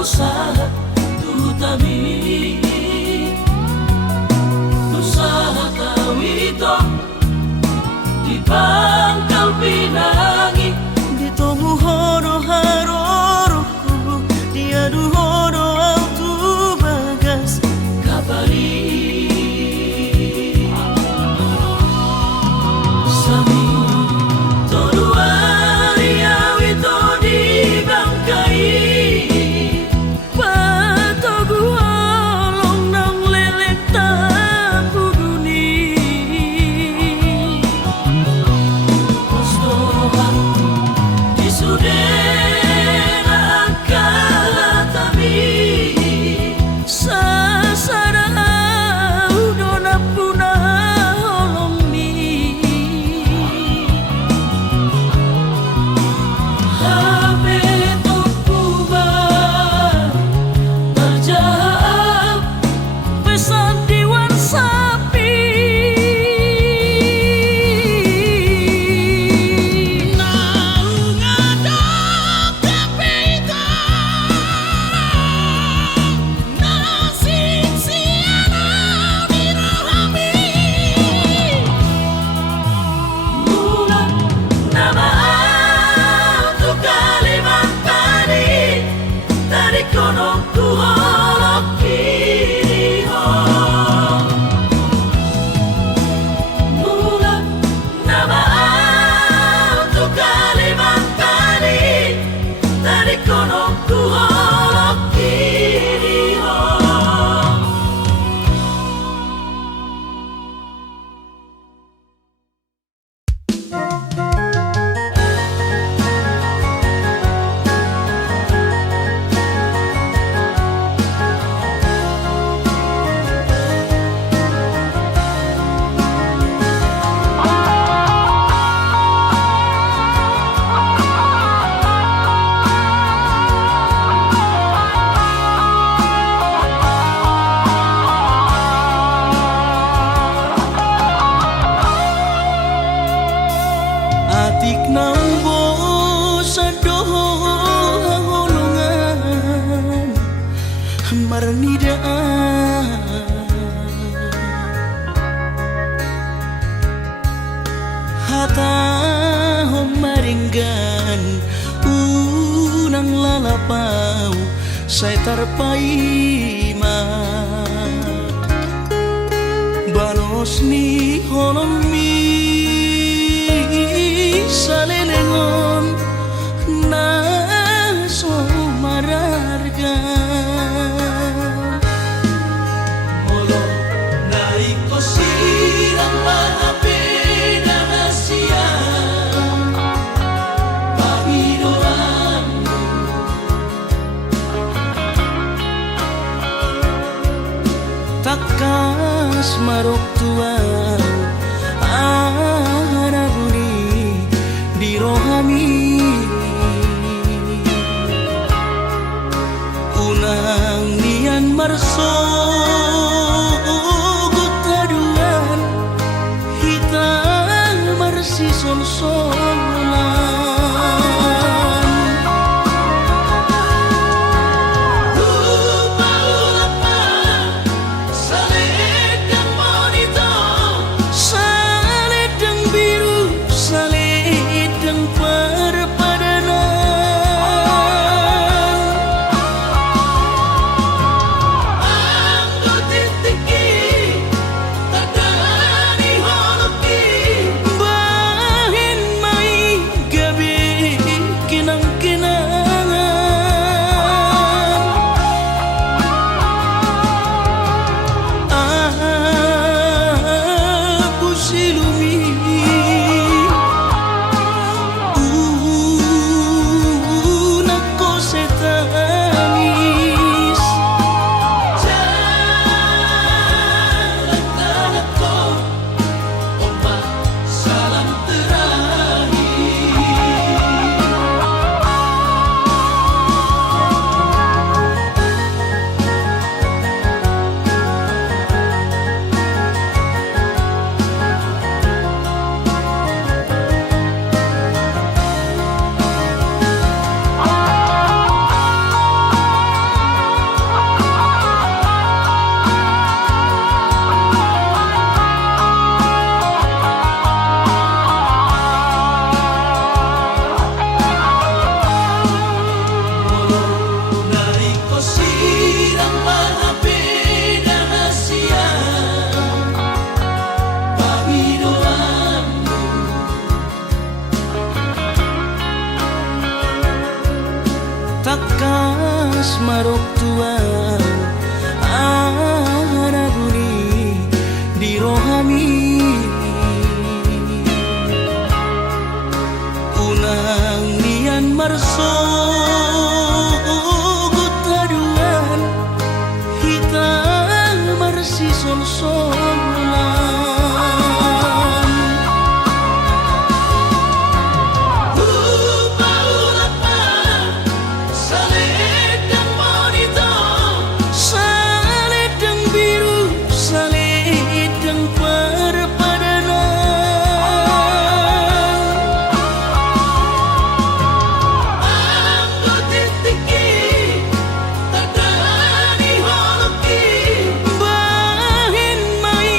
usaha tutami usaha kawito di Pangkal Pinangi di tomu horo haroroku diadu horo autu bagas kabari sami tolu hari awito di bangkai Sasara parnidaan hata homaringgan unang lalapau say tarpaima balos ni holongmi salelengon na so mararga Molo naiko sirang mahapena hasia Pahidoanmu takas marok tuang araguni di rohami unang nian marso gutaduan hitang marsi sol-solan saledang biru saledang perpadanan Anggo titiki tadani holoki bahin mai gabi kinang-kinangan aku silumi nako setanis Jalan tanahku Ombak salam terakhir Naiko sirang mahapena hasia Pahidoanmu takas marok tuang araguni di rohami unang nian marso gutaduan hitang marsi sol-solan Saledang monito saledang biru saledang perpadanan Anggo titiki tadani holoki bahin mai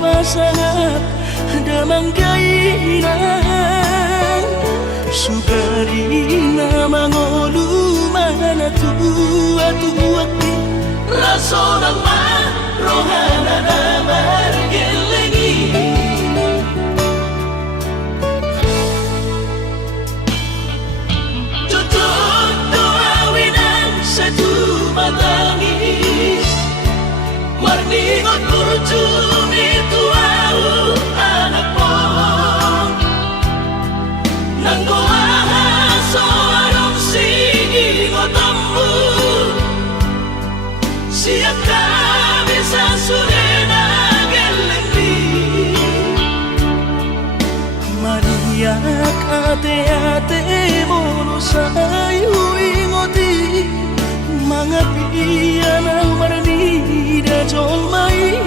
pasangat damang kainan sukarina mangolu mana tua Raso ng rohana na margelengi Tutup doawinan sa tumatangis Marningot kurjumi tuau anak mo Nang kuwahaso anong singingot ammu Siap kami sasurena gelengli Maniak ate-ate mono sayu ingoti Mga piyan ang maranida jolmai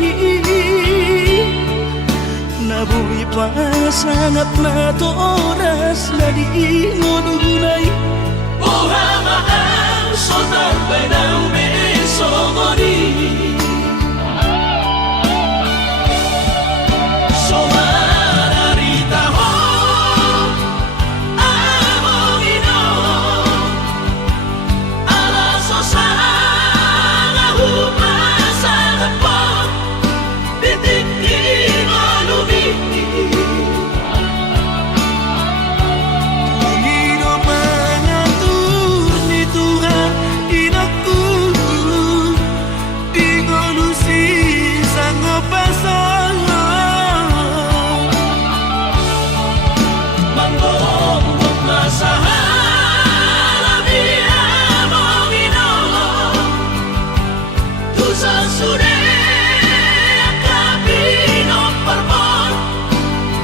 Nabuhi pa sangat na to oras na di ngununay Buhama ang sotarbay ng besomoni Somararita ho among ino Alaso sa ngahupasa na po Titik-tik o lumiti Pangino mangatur ni Tuhan inaku Ingolusi sango pasangan Manggong masahala biya mong ino Tu sa sure akapino parmon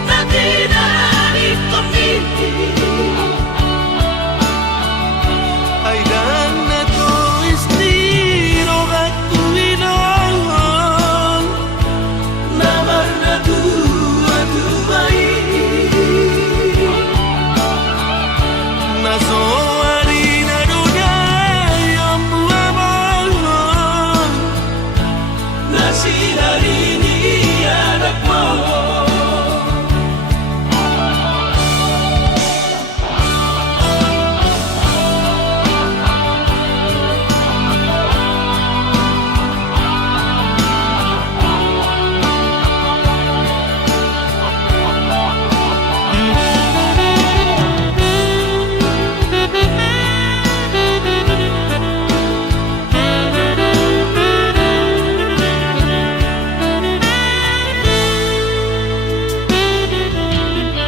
Na tinanip komiti Ay dan na to istiro aku inon Namar na dua-duai Naso harina dunay ang buwamon Na sinarini anak mo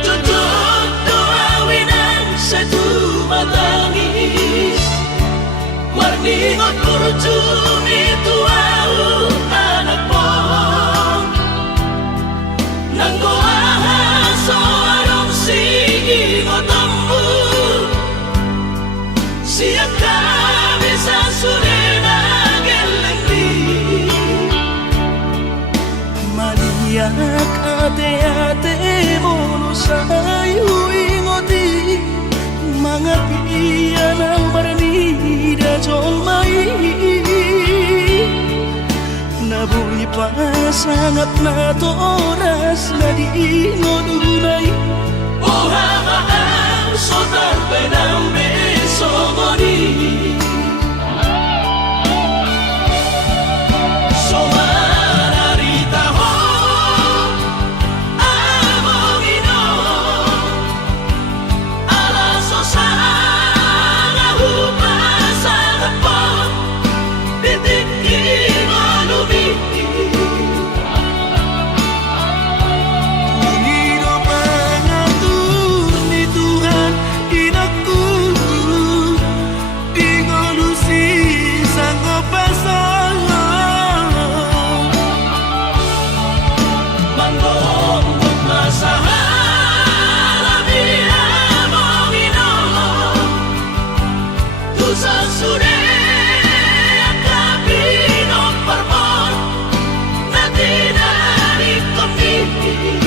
Tutup doawinan sa tumatangis Marningot kurjumi tuau anak mo Nang kuwahaso anong singingot ammu Siap kami sa surena gelengli Maniak ate-ate mono sayu ingoti Mga piyan ang maranida jolmai Nabuhi pa sangat na to oras na di ngununay Buhama ang sotarbay ng besomoni Somararita ho among ino Alaso sa ngahupasa na po Titik-tik o lumiti Pangino mangatur ni Tuhan inaku Ingolusi sango pasangan Manggong masahala biya mong ino Tu sa sure akapino parmon Na tinanip komiti